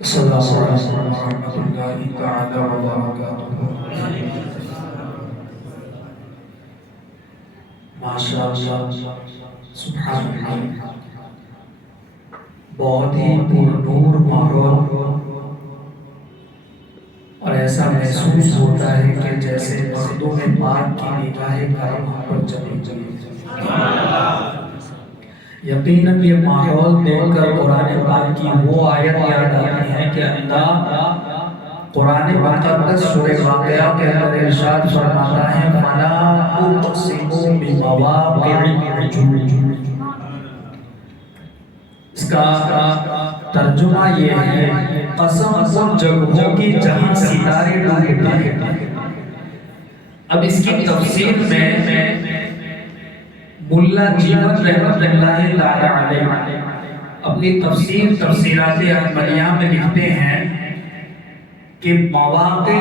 السلام علیکم ورحمۃ اللہ تعالی وبرکاتہ۔ ماشاء اللہ، سبحان اللہ، بہت ہی پرنور ماحول، اور ایسا محسوس ہوتا ہے کہ جیسے مخدوم پاک کی نگاہ کرم ہم پر چلی چلی۔ یقیناً یہ ماحول دیکھ کر قرآن پاک کی وہ آیت یاد آتی ہے کہ اللہ قرآن مقدس سورہ واقعہ کے اندر ارشاد فرماتا ہے فَلَا أُقْسِمُ بِمَوَاقِعِ النُّجُومِ۔ اس کا ترجمہ یہ ہے قسم ان جگہوں کی جہاں ستارے ڈوبتے ہیں۔ اب اس کی تفسیر میں ملا جیون رحمت اللہ تعالی علیہ اپنی تفسیرات احمدیہ میں لکھتے ہیں کہ مواقع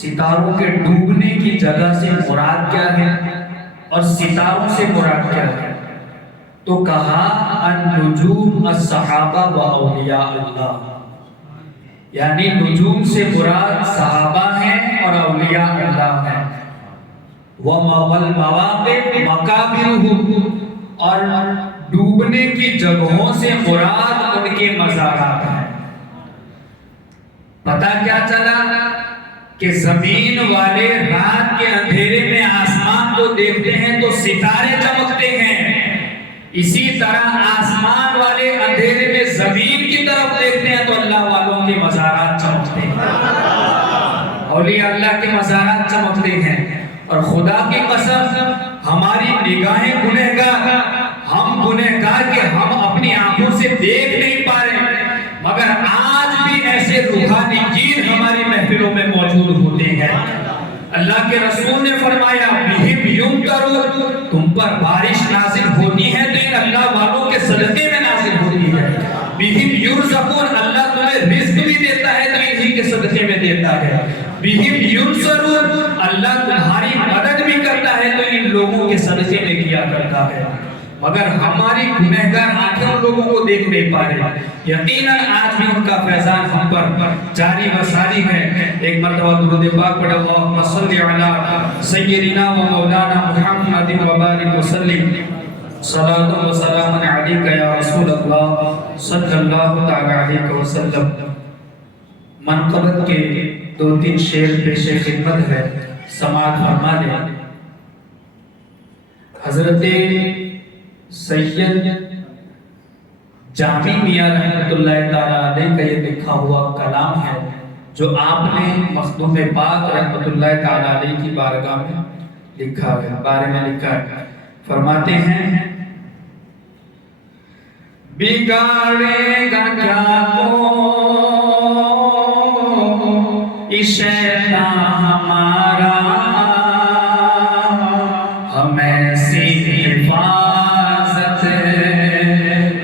ستاروں کے ڈوبنے کی جگہ سے مراد کیا ہے اور ستاروں سے مراد کیا ہے، تو کہا النجوم الصحابہ و اولیاء اللہ، یعنی نجوم سے مراد صحابہ ہیں اور اولیاء اللہ ہیں۔ وَالْمَوَاقِعُ مَقَابِرُهُ، اور ڈوبنے کی جگہوں سے مراد ان کے مزارات ہیں۔ پتہ کیا چلا کہ زمین والے رات کے اندھیرے میں آسمان کو دیکھتے ہیں تو ستارے چمکتے ہیں، اسی طرح آسمان والے اندھیرے میں زمین کی طرف دیکھتے ہیں تو اللہ والوں کے مزارات چمکتے ہیں، اولیاء اللہ کے مزارات چمکتے ہیں۔ اور خدا کی قسم ہماری نگاہیں گنہگار، ہم گنہگار کہ ہم اپنی آنکھوں سے دیکھ نہیں پا رہے، مگر آج بھی ایسے روحانی گیر ہماری محفلوں میں موجود ہوتے ہیں۔ اللہ کے رسول نے فرمایا بِهِمْ يُمْطَرُ، تم پر بارش نازل ہوتی ہے تو ان اللہ والوں کے صدقے میں نازل ہوتی ہے۔ بِهِمْ يُرْزَقُونَ، اللہ تمہیں رزق بھی دیتا ہے تو انہی کے صدقے میں دیتا ہے۔ بِهِمْ يُنْصَرُونَ، اللہ تمہاری مدد بھی کرتا ہے تو ان لوگوں کے صدقے میں کیا کرتا ہے، مگر ہماری گنہگار آنکھیں ان لوگوں کو دیکھ نہیں پا رہے۔ یقیناً آج بھی ان کا فیضان ہم پر جاری و ساری ہے۔ ایک مرتبہ درود پاک پڑھو، اللہم صلی علی سیدنا و مولانا محمد وبارک وسلم، صلاۃ و سلام علیک یا رسول اللہ صلی اللہ تعالی علیہ وسلم۔ منقبت کے دو تین شعر پیش خدمت ہے، سماعت فرما لیں۔ حضرت سید جامی میاں رحمت اللہ تعالیٰ علیہ کا یہ لکھا ہوا کلام ہے جو آپ نے مخدوم پاک رحمت اللہ تعالیٰ علیہ کی بارگاہ میں لکھا ہے، بارے میں لکھا ہے۔ فرماتے ہیں بگاڑے گا کیا کوئی شیطان ہمارا، ہم ایسی حفاظت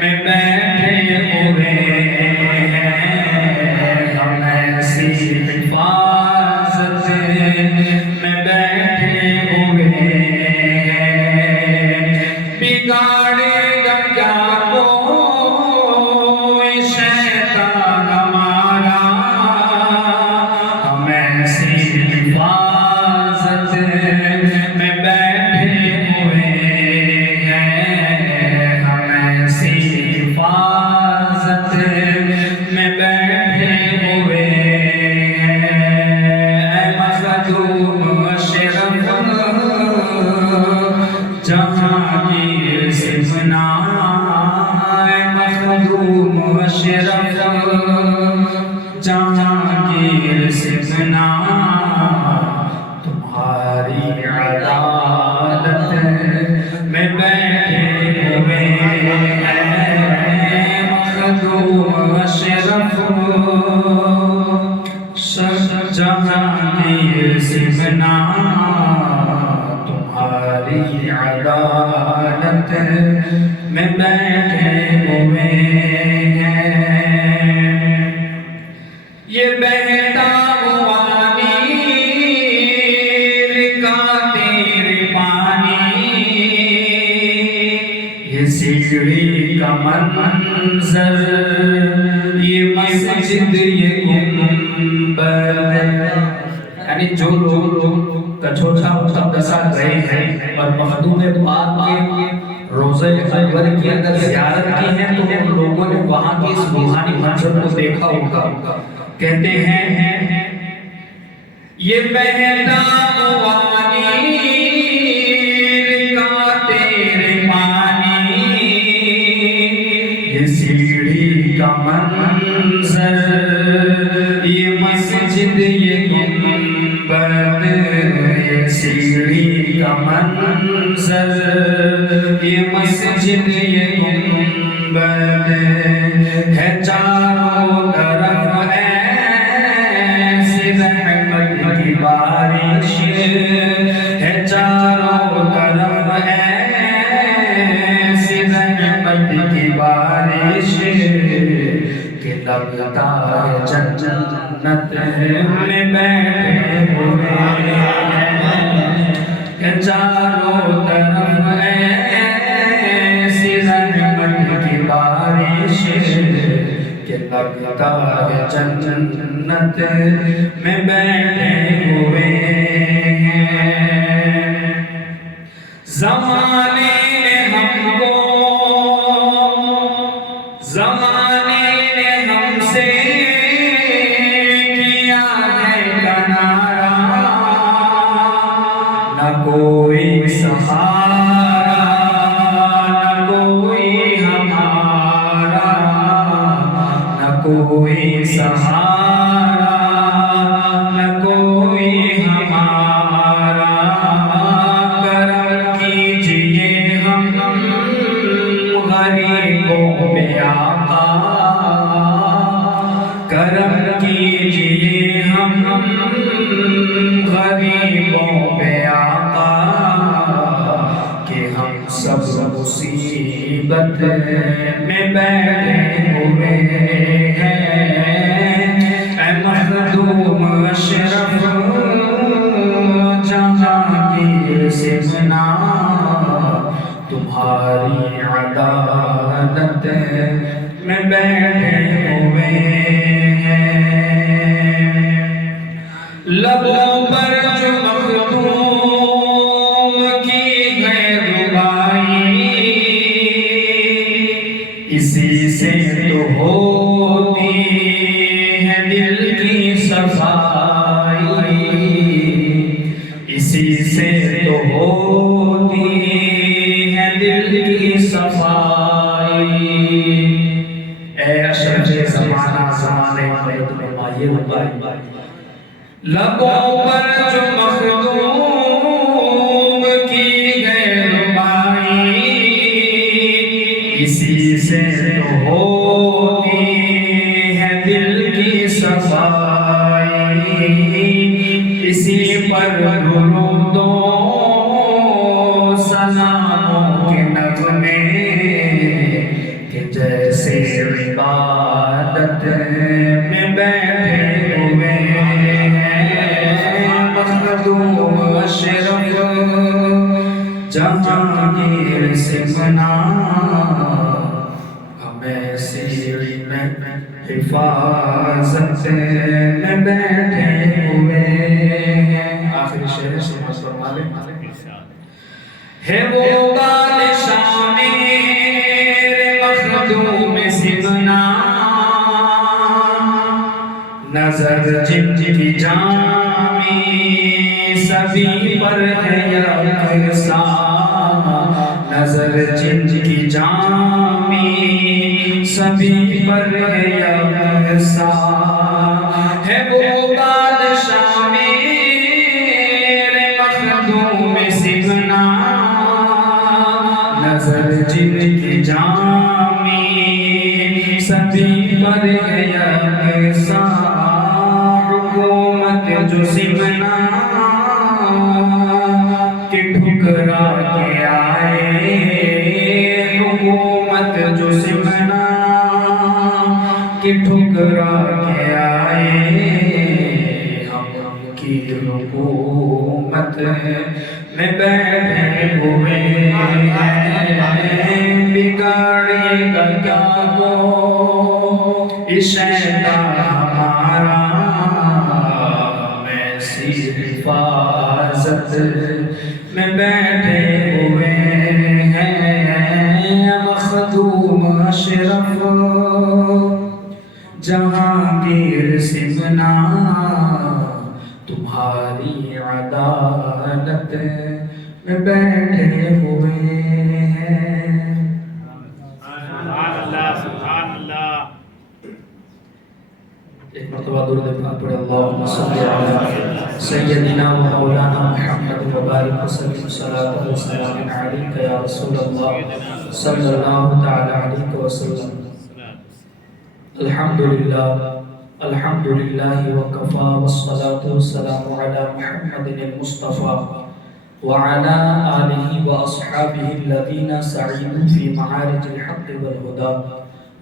میں بیٹھے ہوئے ہیں، ہم ایسی حفاظت میں بیٹھے ہوئے ہیں۔ بگاڑے گا کیا کوئی شیطان ہمارا، ہم ایسی حفاظت میں بیٹھے ہوئے ہیں، ہم ایسی حفاظت میں بیٹھے ہوئے ہیں۔ اے مخدوم اشرف جہانگیر سبنا، اے مخدوم اشرف جہانگیر سبنا، تمہاری عدالت میں بیٹھے ہوئے ہیں، مخدوم اشرف جہانگیر سبنا، تمہاری عدالت میں بیٹھے ہوئے ہیں۔ یہ بہتا ہوا نیر کا تیرے پانی، یہ سیڑھی کا منظر، یہ مسجد مسجد یہ گنبد، یعنی جو لوگ کچھوچا مقدسہ گئے ہیں اور مخدوم پاک کے روضہ انور کی اگر زیارت کی ہے تو ان لوگوں نے وہاں کی اس روحانی منظر کو دیکھا ہوگا. کہتے ہیں یہ بہتا ہوا نیل کا تیرے پانی، یہ سیڑھی کا منظر، یہ مسجد یہ گنبد، یہ سیڑھی کا منظر، یہ مسجد یہ گنبد ہے، چاروں طرف ایسی رحمت کی بارش ہے، چاروں طرف ایسی رحمت کی بارش کہ لگتا ہے جنت میں بیٹھے ہوئے ہیں، کہ چاروں طرف ایسی رحمت کی بارش کہ لگتا ہے جنت میں بیٹھے ہوئے ہیں. زمانے نے ہم کو، زمانے نے ہم سے کیا ہے کنارہ، نہ کوئی سہارا نہ کوئی ہمارا، نہ کوئی سہارا نہ کوئی ہمارا. کرم کیجئے ہم غریبوں پہ آقا، کرم کیجئے ہم غریبوں پہ آقا، کہ ہم سب مصیبت میں بیٹھے ہوئے ہیں. اے مخدوم اشرف جہانگیر سمنا، تمہاری عدالت میں بیٹھے ہوئے ہیں. لبوں پر جو مخدوم کی ہے ربائی، اسی سے تو ہوتی ہے دل کی صفائی، اسی سے تو ہوتی ہے دل کی صفائی. اے اشرف زمانہ زمانے میں تمہیں مایہ ربائی، لبوں پر جو مخدوم کی ہے ربائی، اسی سے تو ہوتی ہے دل کی صفائی. اسی پر درود و سلاموں کے نغمے کہ جیسے عبادت میں بیٹھے ہوئے ہیں. مخدوم اشرف جہانگیر سمنا، ہمیں سیڑھی میں حفاظت میں بیٹھے ہوئے ہیں. آخری شعر سمجھ فرما لیں. ہے وہ بادشاہ میرے مخدوم سمنا، نظر جن کی جامی سبھی پر ہے یکساں، نظر جن کی جامی سبھی پر ہے یکساں. ہے وہ بادشاہ میرے مخدوم سمنا، نظر جن کی جامی سبھی پر ہے یکساں. حکومت جو سمنا کہ ٹھکرا کے آئے، حکومت جو سمنا کہ ٹھکرا کے آئے، ہم کی حکومت میں بیٹھے ہوئے ہیں. بگاڑے گا کیا وہ شیطان ہمارا ایسی حفاظت میں بیٹھے ہوئے ہیں مخدوم اشرف جہانگیر سمنا تمہاری عدالت میں بیٹھے ہوئے ہیں. سبحان اللہ سبحان اللہ. ایک مرتبہ درود پاک پڑھیں. اللہم صلی علی سیدنا و مولانا محمد وبارک وسلم صلاۃ و سلام علیک یا رسول اللہ صلی اللہ تعالی علیہ وسلم. الحمدللہ الحمدللہ وکفا والصلاة والسلام علی محمد المصطفى وعلى آلہ واصحابہ الذین سعیدوا فی معارج الحق والہدى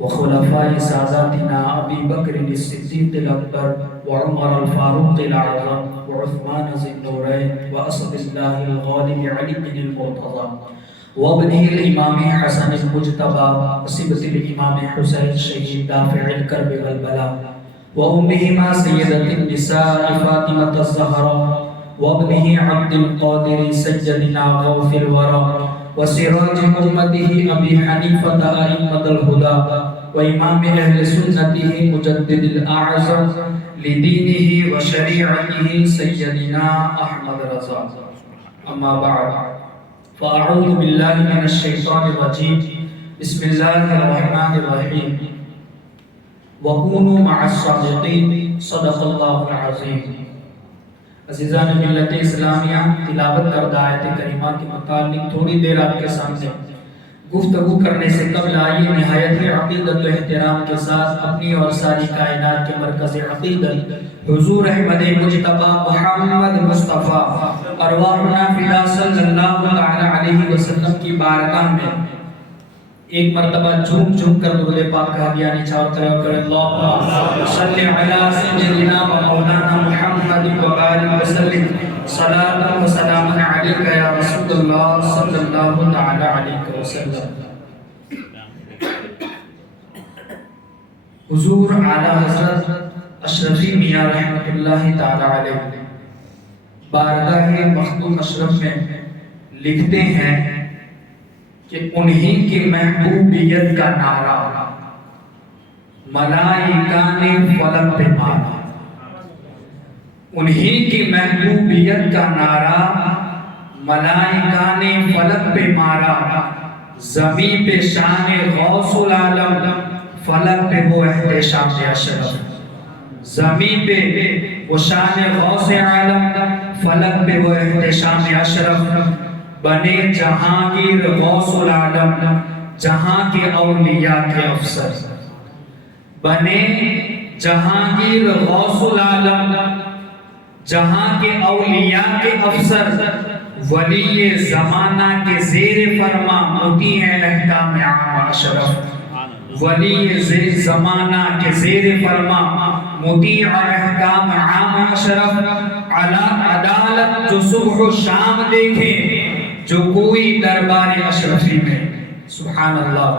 وخلفاء ساداتنا ابی بکر الصدیق الاکبر وعمر الفاروق الاعظم وعثمان ذی النورین واسد اللہ الغالب علی بن المرتضی وابنہ الامام حسن المجتبی وصبت الامام حسین شہید دافع الکرب والبلاء وامہما سیدۃ النساء فاطمۃ الزہراء وابنہ عبد القادر سیدنا غوث الورى وسراج امته ابی حنیفۃ ائمۃ الہدی وامام اہل سنته مجدد الاعظم لدینه وشریعته سیدنا احمد رضا. اما بعد فاعوذ باللہ من الشیطان الرجیم بسم اللہ الرحمن الرحیم وَكُونُوا مَعَ الصَّادِقِينَ صدق اللہ العظیم. عزیزان ملت اسلامیہ، تلاوت کردہ آیت کریمہ کے متعلق تھوڑی دیر آپ کے سامنے گفتگو کرنے سے قبل آئیے نہایت عقیدت و احترام کے ساتھ اپنی اور ساری کائنات کے مرکز عقیدت حضور احمد مجتبی محمد مصطفیٰ ارواحنا فدا صلی اللہ علیہ وسلم کی بارگاہ میں ایک مرتبہ جھوم جھوم کر درود پاک کا ہدیہ نچھاور کرے اور کرے اللہم صلی علی سیدنا و مولانا محمد وبارک وسلم صلاۃ و سلام علیک یا رسول اللہ صلی اللہ تعالی علیہ وسلم. حضور اعلی حضرت اشرفی میاں رحمۃ اللہ تعالی علیہ بارگاہ مخدوم اشرف میں لکھتے ہیں کہ انہی کی محبوبیت کا نعرہ ملائکہ نے فلک پہ مارا. انہی کی محبوبیت کا نعرہ ملائکہ نے فلک پہ مارا. زمین پہ شان غوث العالم فلک پہ وہ احتشام اشرف. زمین پہ وہ شان غوث عالم فلک پہ وہ احتشام اشرف. بنے جہانگیر غوث العالم جہاں کے اولیاء کے افسر. بنے جہانگیر غوث العالم جہاں کے اولیاء کے افسر. ولی زمانہ کے زیر فرما مطیع ہیں احکام عام اشرف. ولی زمانہ کے زیر فرما مطیع احکام عام اشرف. عدالت جو صبح و شام دیکھے جو کوئی دربار اشرفی میں. سبحان اللہ.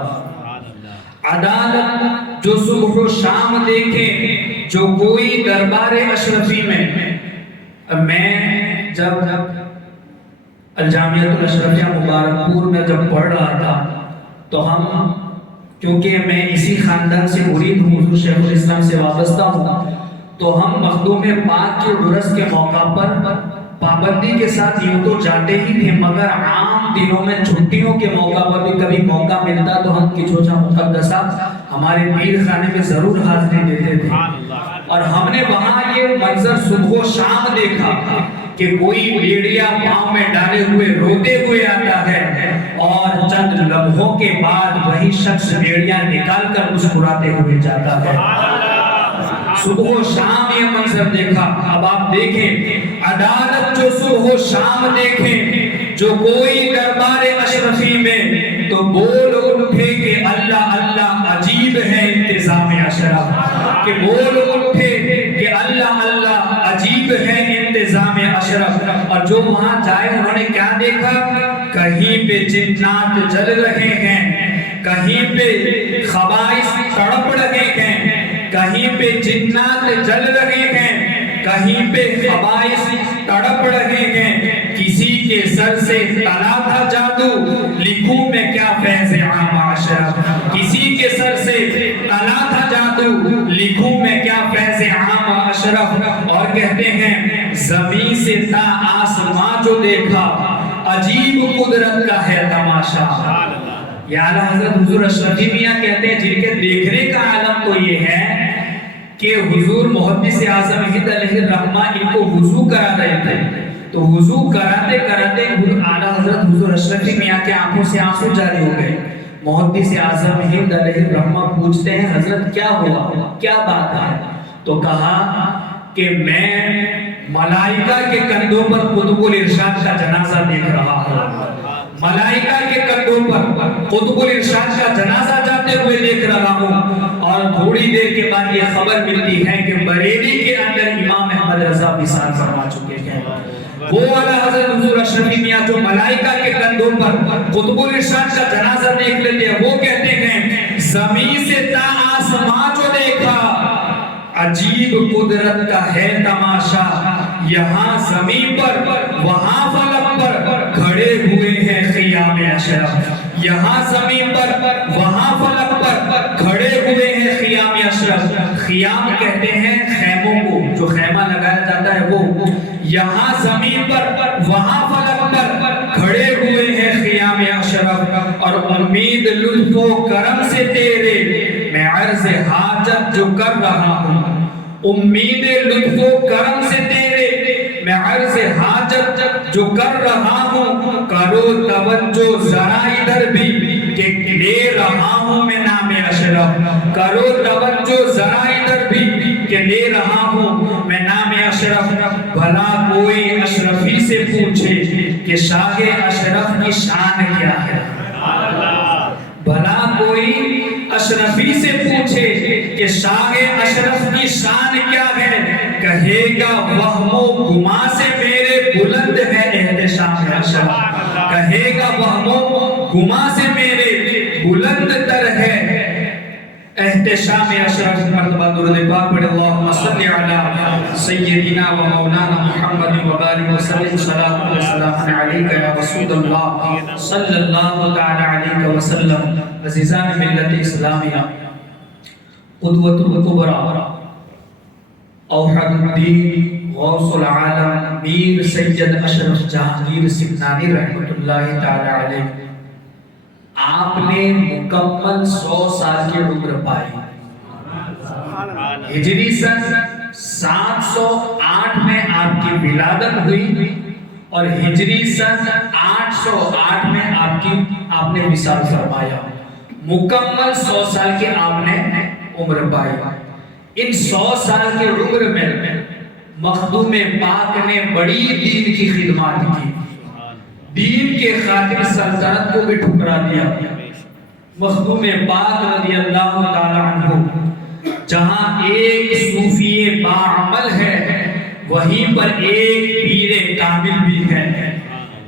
عدالت جو صبح و شام دیکھے جو کوئی دربار اشرفی میں. میں جب الجامعۃ الاشرفیہ مبارک پور میں جب پڑھ رہا تھا تو ہم کیونکہ میں اسی خاندان سے مرید ہوں، حضور شیخ الاسلام سے وابستہ ہوں، تو ہم مخدوم پاک کے عرس کے موقع پر پابندی کے ساتھ یوں تو جاتے ہی تھے، مگر عام دنوں میں چھٹیوں کے موقع پر بھی کبھی موقع ملتا تو ہم کچھوچا مقدسہ ہمارے پیر خانے میں ضرور حاضری دیتے تھے. اور ہم نے وہاں یہ منظر صبح و شام دیکھا کہ کوئی بیڑیا پاؤں میں ڈالے ہوئے روتے ہوئے آتا ہے اور چند لمحوں کے بعد وہی شخص بیڑیا نکال کر مسکراتے ہوئے جاتا ہے. صبح و شام یہ منظر دیکھا. اب آپ دیکھیں عدالت جو صبح و شام دیکھیں جو کوئی دربار اشرفی میں تو بول اٹھے کہ اللہ اللہ عجیب ہے انتظام اشرف. کہ بول اٹھے کہ اللہ اللہ عجیب ہے انتظام اشرف. اور جو وہاں جائے انہوں نے کیا دیکھا؟ کہیں پہ جنات جل رہے ہیں، کہیں پہ خبائث تڑپ رہے ہیں، کہیں پہ جنات جل رہے ہیں، کہیں پہ خبائث تڑپ رہے ہیں، کسی کے سر سے تلا تھا جادو، لکھوں میں کیا فیض عام اشرف، کسی کے سر سے تلا تھا جادو، لکھوں میں کیا فیض عام اشرف۔ اور کہتے ہیں زمین سے تا آسمان جو دیکھا، عجیب قدرت کا ہے تماشا۔ یا اعلیٰ حضرت حضور اشرفی میاں کہتے ہیں جن کے دیکھنے کا عالم تو یہ ہے کہ حضور محدث اعظم ہند علیہ الرحمہ ان کو وضو کرا رہے تھے، تو وضو کراتے کراتے اعلیٰ حضرت حضور اشرفی میاں کے آنکھوں سے آنسو جاری ہو گئے۔ محدث اعظم ہند علیہ الرحمہ پوچھتے ہیں حضرت کیا ہوا، کیا بات ہے؟ تو کہا کہ میں ملائکہ کے کندھوں پر قطب الارشاد کا جنازہ دیکھ رہا ہوں، ملائکہ کے کندھوں پر قطب الارشاد کا جنازہ جاتے ہوئے دیکھ رہا ہوں، اور تھوڑی دیر کے بعد یہ خبر ملتی ہے کہ بریلی کے اندر امام احمد رضا وصال فرما چکے ہیں۔ وہ اعلیٰ حضرت حضور اشرفی میاں جو ملائکہ کے کندھوں پر قطب الارشاد کا جنازہ دیکھ لیتے ہیں، وہ کہتے ہیں زمین سے تا آسمان جو دیکھا، عجیب قدرت کا ہے تماشا، یہاں زمین پر وہاں فلک پر کھڑے ہوئے ہیں خیام اشرف، یہاں زمین پر وہاں فلک پر کھڑے ہوئے ہیں خیام اشرف۔ خیام کہتے ہیں خیموں کو، جو خیمہ لگایا جاتا ہے وہ، یہاں زمین پر وہاں فلک پر کھڑے ہوئے ہیں خیام اشرف، اور امید لطف و کرم سے تیرے میں عرض حاجت جو کر رہا ہوں، امید لطف و کرم سے تیرے میں عرض حاجت جو کر رہا ہوں، کرو توجہ ذرا ادھر بھی کہ لے رہا ہوں میں نام اشرف، کرو توجہ ذرا ادھر بھی کہ لے رہا ہوں میں نام اشرف۔ بھلا کوئی اشرفی سے پوچھے کہ شاہ اشرف کی شان کیا ہے، بھلا کوئی اشرفی سے پوچھے کہ شاہ اشرف کی شان کیا ہے، کہے گا وہم و گما سے میرے بلند ہے احتشام اشرف، کہے گا وہم و گما سے میرے بلند تر ہے احتشام اشرف۔ مرتبہ درود پاک پڑھ اللہم صلی علی سیدنا و مولانا محمد و بارک وسلم، صلاۃ و سلام علیک یا رسول اللہ صلی اللہ تعالی علیہ وسلم۔ عزیزان ملت اسلامیہ، قدوۃ الکبریٰ اوحد الدین غوث العالم میر سید اشرف جہانگیر سمنانی رحمۃ اللہ تعالی علیہ، آپ نے مکمل 100 سال کی عمر پائی۔ ہجری سن 708 میں آپ کی ولادت ہوئی، اور ہجری سن 808 میں آپ نے وصال فرمایا۔ مکمل 100 سال کی آپ نے عمر پائی۔ ان 100 سال کے عمر میں مخدوم پاک نے بڑی دین کی خدمات کی، دین کے خاطر سلطنت کو بھی ٹھکرا دیا۔ مخدوم پاک رضی اللہ تعالی عنہ جہاں ایک صوفی باعمل ہے، وہیں پر ایک پیر کامل بھی ہے،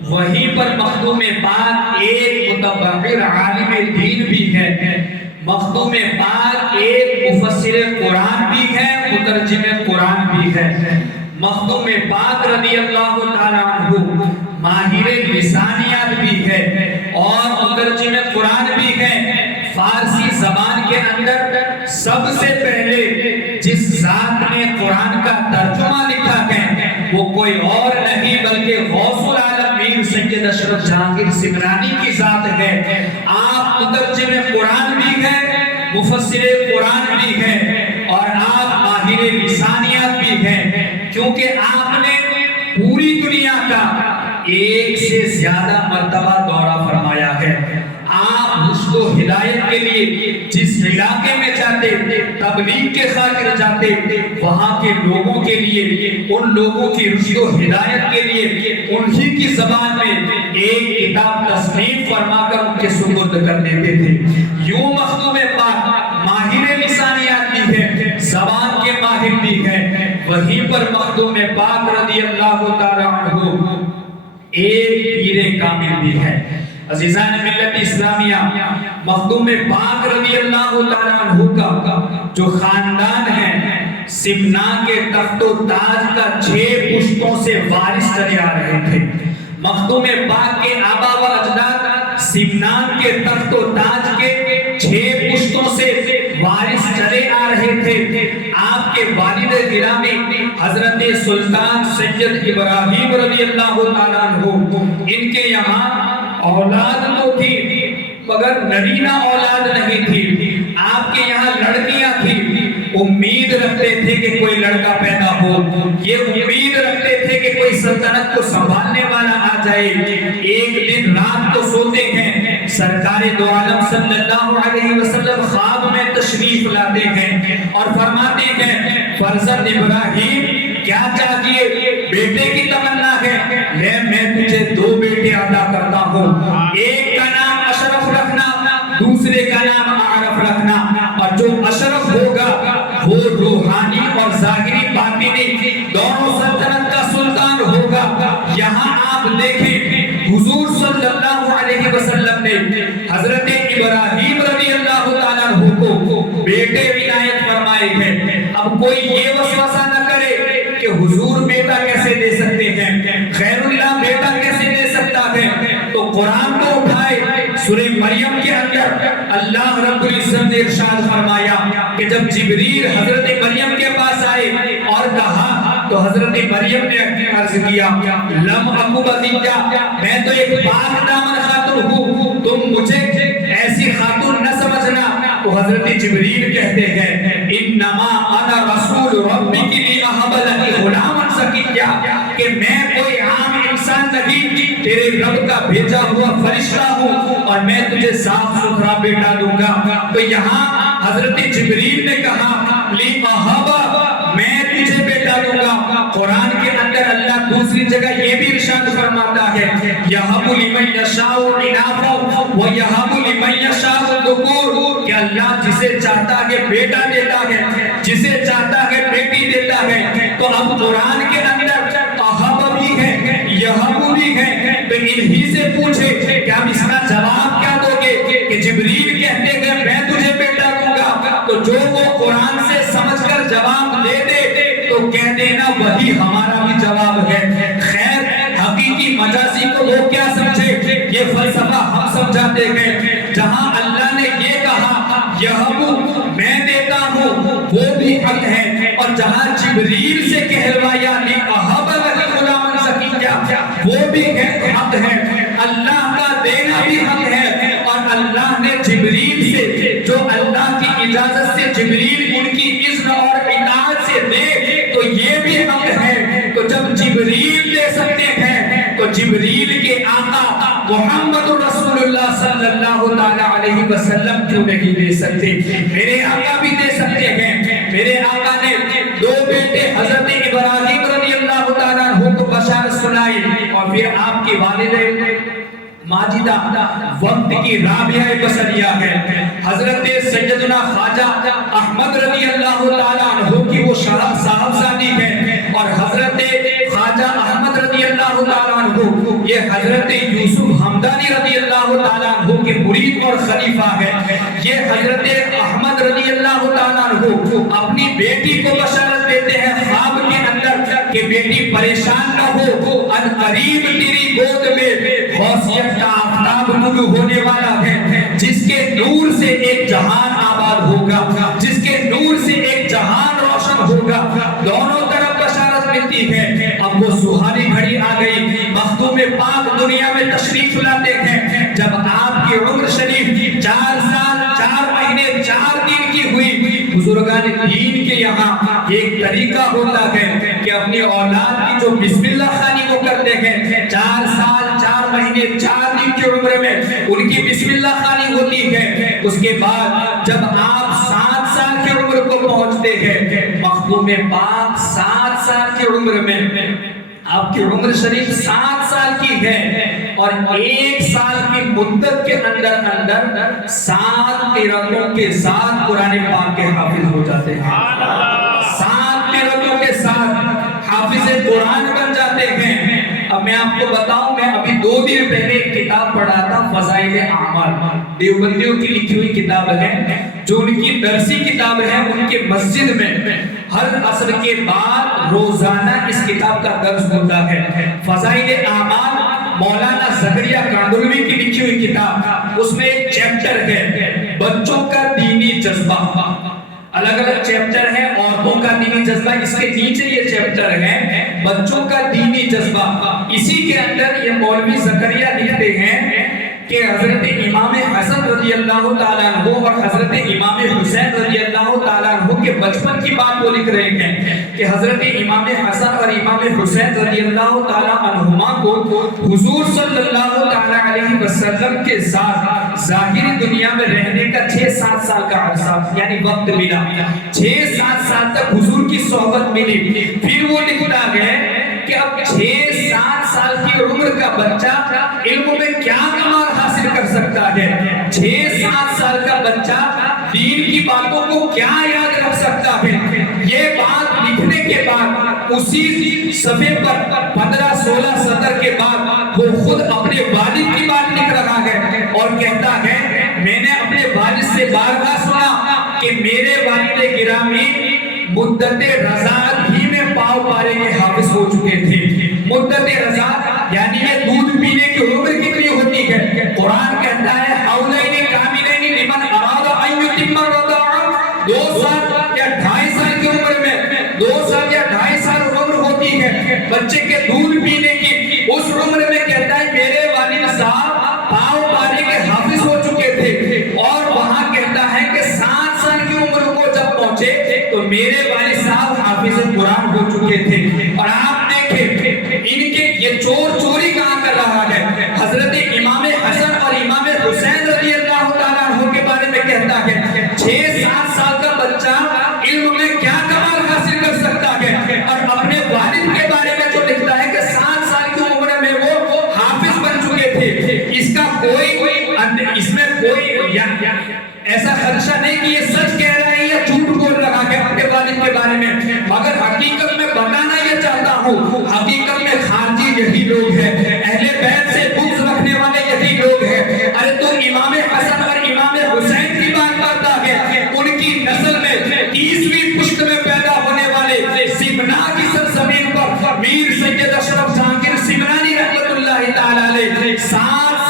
وہیں پر مخدوم پاک ایک متبحر عالم دین بھی ہے، مخدوم پاک ایک مفسر قرآن بھی ہے، مترجم قرآن بھی ہے، مخدوم پاک رضی اللہ تعالی عنہ ماہر لسانیات بھی ہے اور مترجم قرآن بھی ہے۔ فارسی زبان کے اندر سب سے پہلے جس ذات نے قرآن کا ترجمہ لکھا ہے وہ کوئی اور نہیں بلکہ غوث العالم میر سید اشرف جہانگیر سمنانی کی ذات ہے۔ آپ مترجم قرآن بھی ہیں، مفسر قرآن بھی ہیں، اور آپ ماہر لسانیات بھی ہیں، کیونکہ آپ نے پوری دنیا کا ایک سے زیادہ مرتبہ دورہ فرمایا ہے۔ آپ رشد و ہدایت کے لیے جس علاقے میں جاتے، تبلیغ کے خاطر جاتے، وہاں کے لوگوں کے لیے، ان لوگوں کی رشد و ہدایت کے لیے انہی کی زبان میں ایک کتاب تصنیف فرما کر ان کے سپرد کر دیتے تھے۔ یوں مخدوم پاک ماہر لسانیات بھی ہے، زبان کے ماہر بھی ہے، وہیں پر مخدوم پاک رضی اللہ تعالی عنہ ایک پیر کامل بھی ہے۔ عزیزان ملت اسلامیہ، مخدوم پاک رضی اللہ تعالیٰ عنہ کا جو خاندان ہے سمنا کے تخت و تاج کا 6 پشتوں سے وارث چلے آ رہے تھے. مخدوم پاک کے آبا و اجداد سمنان کے تخت و تاج کے 6 پشتوں سے وارث چلے آ رہے تھے. آپ کے والد گرامی حضرت سلطان سید ابراہیم رضی اللہ تعالیٰ عنہ، ان کے یہاں اولاد تو تھی مگر نرینہ اولاد نہیں تھی. آپ کے یہاں لڑکیاں تھیں. امید رکھتے تھے کہ کوئی لڑکا پیدا ہو، یہ امید رکھتے تھے کہ کوئی سلطنت کو سنبھالنے والا آ جائے. ایک دن رات کو سوتے ہیں، سرکار دو عالم صلی اللہ علیہ وسلم خواب میں تشریف لاتے ہیں اور فرماتے ہیں فرزند ابراہیم کیا چاہیے؟ بیٹے کی تمنا ہے. میں تجھے 2 بیٹے عطا کرتا ہوں، ایک کا نام اشرف رکھنا، دوسرے کا نام اعرف رکھنا. اور جو اشرف ہوگا وہ روحانی اور ظاہری باطنی دونوں سلطنت کا سلطان ہوگا. یہاں آپ دیکھیں حضور صلی اللہ علیہ وسلم نے حضرت ابراہیم رضی اللہ تعالیٰ عنہ کو بیٹے عنایت فرمائے ہیں. اب کوئی یہ وسوسہ نہ کرے کہ حضور بیٹا کیسے دے سکتے ہیں، خیر اللہ بیٹا کیسے دے سکتا ہے. تو قرآن کو اٹھائے، سورہ مریم کے اندر اللہ رب العزت نے ارشاد فرمایا کہ جب جبریل حضرت مریم کے پاس آئے اور کہا تو حضرت مریم نے عرض کیا لم اکو بغیہ، میں تو ایک پاک دامن خاتون ہوں، تم مجھے ایسی خاتون نہ سمجھنا. تو حضرت جبریل کہتے ہیں انما انا رسول ربک لاہب لک غلاما زکیہ، کہ میں کوئی عام انسان نہیں، تیرے رب کا بھیجا ہوا فرشتہ ہوں اور میں تجھے صاف ستھرا بیٹا دوں گا. تو یہاں حضرت جبریل نے کہا لی اہب، میں تجھے بیٹا دوں گا. قرآن کے اندر اللہ دوسری جگہ یہ بھی ارشاد فرماتا ہے یہب لمن یشاء اناثا و یہب لمن یشاء الذکور، کہ اللہ جسے چاہتا ہے بیٹا دیتا ہے، جسے چاہتا ہے بیٹی دیتا ہے. تو اب قرآن کے اندر اہب بھی ہے یہب بھی ہے. تو انہی سے پوچھے کہ ہم اس کا جواب کیا دو گے کہ جبریل کہتے ہیں میں تجھے بیٹا دوں گا. تو جو وہ قرآن سے سمجھ کر جواب دے دے تو کہہ دینا وہی ہمارا بھی جواب ہے. خیر حقیقی مجازی کو وہ کیا سمجھے، یہ فلسفہ ہم سمجھاتے ہیں. جہاں اللہ نے یہ کہا یہب میں دیتا ہوں وہ بھی حق ہے، اور جہاں جبریل سے کہلوایا اہب لک غلاما زکیہ وہ بھی حق ہے. اللہ کا دینا بھی حق ہے، اور اللہ نے جبریل سے جو اللہ کی اجازت سے جبریل ان کی اذن اور اطاعت سے دے تو یہ بھی حق ہے. تو جب جبریل دے سکتے ہیں تو جبریل کے آقا محمد رسول اللہ صلی اللہ تعالیٰ علیہ وسلم کیوں نہیں دے سکتے؟ میرے آقا بھی دے سکتے ہیں. میرے آقا نے 2 بیٹے حضرت ابراہیم رضی اللہ تعالیٰ عنہ کو بشارت سنائی، اور پھر آپ کی والدہ ماجدہ وقت کی رابعہ بصریہ ہے، حضرت سیدنا خواجہ احمد رضی اللہ تعالیٰ عنہ کی وہ صاحبزادی ہے، اور حضرت خواجہ احمد رضی اللہ تعالیٰ عنہ یہ حضرت یوسف حمدانی رضی اللہ تعالیٰ عنہ کے مرید اور خلیفہ ہے. یہ حضرت احمد رضی اللہ تعالیٰ عنہ اپنی بیٹی کو بشارت دیتے ہیں خواب کے اندر کہ بیٹی پریشان نہ ہو، ان قریب تیری گود میں غوثیت کا آفتاب طلوع ہونے والا ہے، جس کے نور سے ایک جہان آباد ہوگا، جس کے نور سے ایک جہان روشن ہوگا. دونوں طرف بشارت ملتی ہے. اب وہ سہانی گھڑی آ گئی، مخدوم پاک دنیا میں تشریف لاتے ہیں. جب آپ کی عمر شریف 4 سال 4 مہینے 4 دن کی ہوئی، بزرگان دین کے یہاں ایک طریقہ ہوتا ہے کہ اپنی اولاد کی جو بسم اللہ خوانی کو کرتے ہیں، 4 سال 4 مہینے 4 دن کی عمر میں ان کی بسم اللہ خوانی ہوتی ہے. اس کے بعد جب آپ 7 سال کی عمر کو پہنچتے ہیں، مخدوم پاک 7 سال کی عمر میں، آپ کی عمر شریف 7 سال کی ہے، اور 1 سال کی مدت کے اندر 7 قرأتوں کے ساتھ قرآن پاک کے حافظ ہو جاتے ہیں. 7 قرأتوں کے ساتھ حافظ قرآن بن جاتے ہیں. اب میں آپ کو بتاؤں، میں ابھی 2 دن پہلے ایک کتاب پڑھا تھا، فضائل اعمال، دیوبندیوں کی لکھی ہوئی کتاب ہے، جو ان کی درسی کتاب ہے، ان کے مسجد میں ہر عصر کے بعد روزانہ اس کتاب کا درس ہوتا ہے۔ فضائل اعمال مولانا زکریا کاندھلوی کی لکھی ہوئی کتاب، اس میں ایک چیپٹر ہے بچوں کا دینی جذبہ، الگ الگ چیپٹر ہے، عورتوں کا دینی جذبہ، اس کے نیچے یہ چیپٹر ہے بچوں کا دینی جذبہ۔ اسی کے اندر یہ مولوی زکریا لکھتے ہیں کہ حضرت امام حسن رضی اللہ تعالیٰ عنہ اور حضرت امام حسین رضی اللہ تعالیٰ عنہ کے بچپن کی بات وہ لکھ رہے ہیں کہ حضرت امام حسن اور امام حسین رضی اللہ تعالیٰ عنہما کو حضور صلی اللہ تعالیٰ علیہ وسلم کے ساتھ ظاہری دنیا میں رہنے کا 6-7 سال کا عرصہ یعنی وقت ملا، 6-7 سال تک حضور کی صحبت ملی۔ پھر وہ لکھتا ہے کہ اب 6-7 سال کی عمر کا بچہ علم میں کیا کمال حاصل کر سکتا ہے، 6-7 سال کا بچہ دین کی باتوں کو کیا یاد رکھ سکتا ہے۔ یہ بات لکھنے کے بعد اسی صفحے پر 15-16 سطر کے بعد وہ خود اپنے والد کی بات لکھ رہا ہے اور کہتا ہے میں نے اپنے والد سے بارگاہ سنا کہ میرے والد گرامی مدت رضاعت ہی میں پاؤ پارے کے حافظ ہو چکے تھے۔ مدت رضاعت یعنی یہ دودھ پینے کی عمر کتنی ہوتی ہے؟ قرآن کہتا ہے حولین کاملین لمن اراد ان یتم الرضاعہ، 2 سال یا 2.5 سال کی عمر میں 2 سال یا 2.5 سال عمر ہوتی ہے بچے کے دودھ پینے کی، اس عمر میں کہتا ہے میرے والد صاحب پاؤ پارے کے حافظ ہو چکے تھے، اور وہاں کہتا ہے کہ 7 سال کی عمر کو جب پہنچے تو میرے والد صاحب حافظ قرآن ہو چکے تھے۔ اور آپ دیکھیں ان کے یہ چوری کہاں کر رہا ہے؟ حضرت امام حسن اور امام حسین رضی اللہ تعالیٰ عنہ کے بارے میں کہتا ہے 6-7 سال کا بچہ علم میں کیا کمال حاصل کر سکتا ہے، اور اپنے والد کے بارے میں جو لکھتا ہے کہ 7 سال کی عمر میں وہ حافظ بن چکے تھے۔ اس میں کوئی ایسا خدشہ نہیں کہ یہ سچ کہہ رہا ہے یا جھوٹ بول رہا ہے اپنے والد کے بارے میں، مگر حقیقت میں بتانا یہ چاہتا ہوں، حقیقت میں خارجی یہی لوگ ہیں، اہل بیت سے بغض رکھنے والے یہی لوگ ہیں۔ ارے تو امام حسن اور امام حسین کی بات کرتا ہے، ان کی نسل میں 30ویں پشت میں پیدا ہونے والے سمنا کی سرزمین پر میر سید اشرف جہانگیر سمنانی رحمۃ اللہ تعالی علیہ 7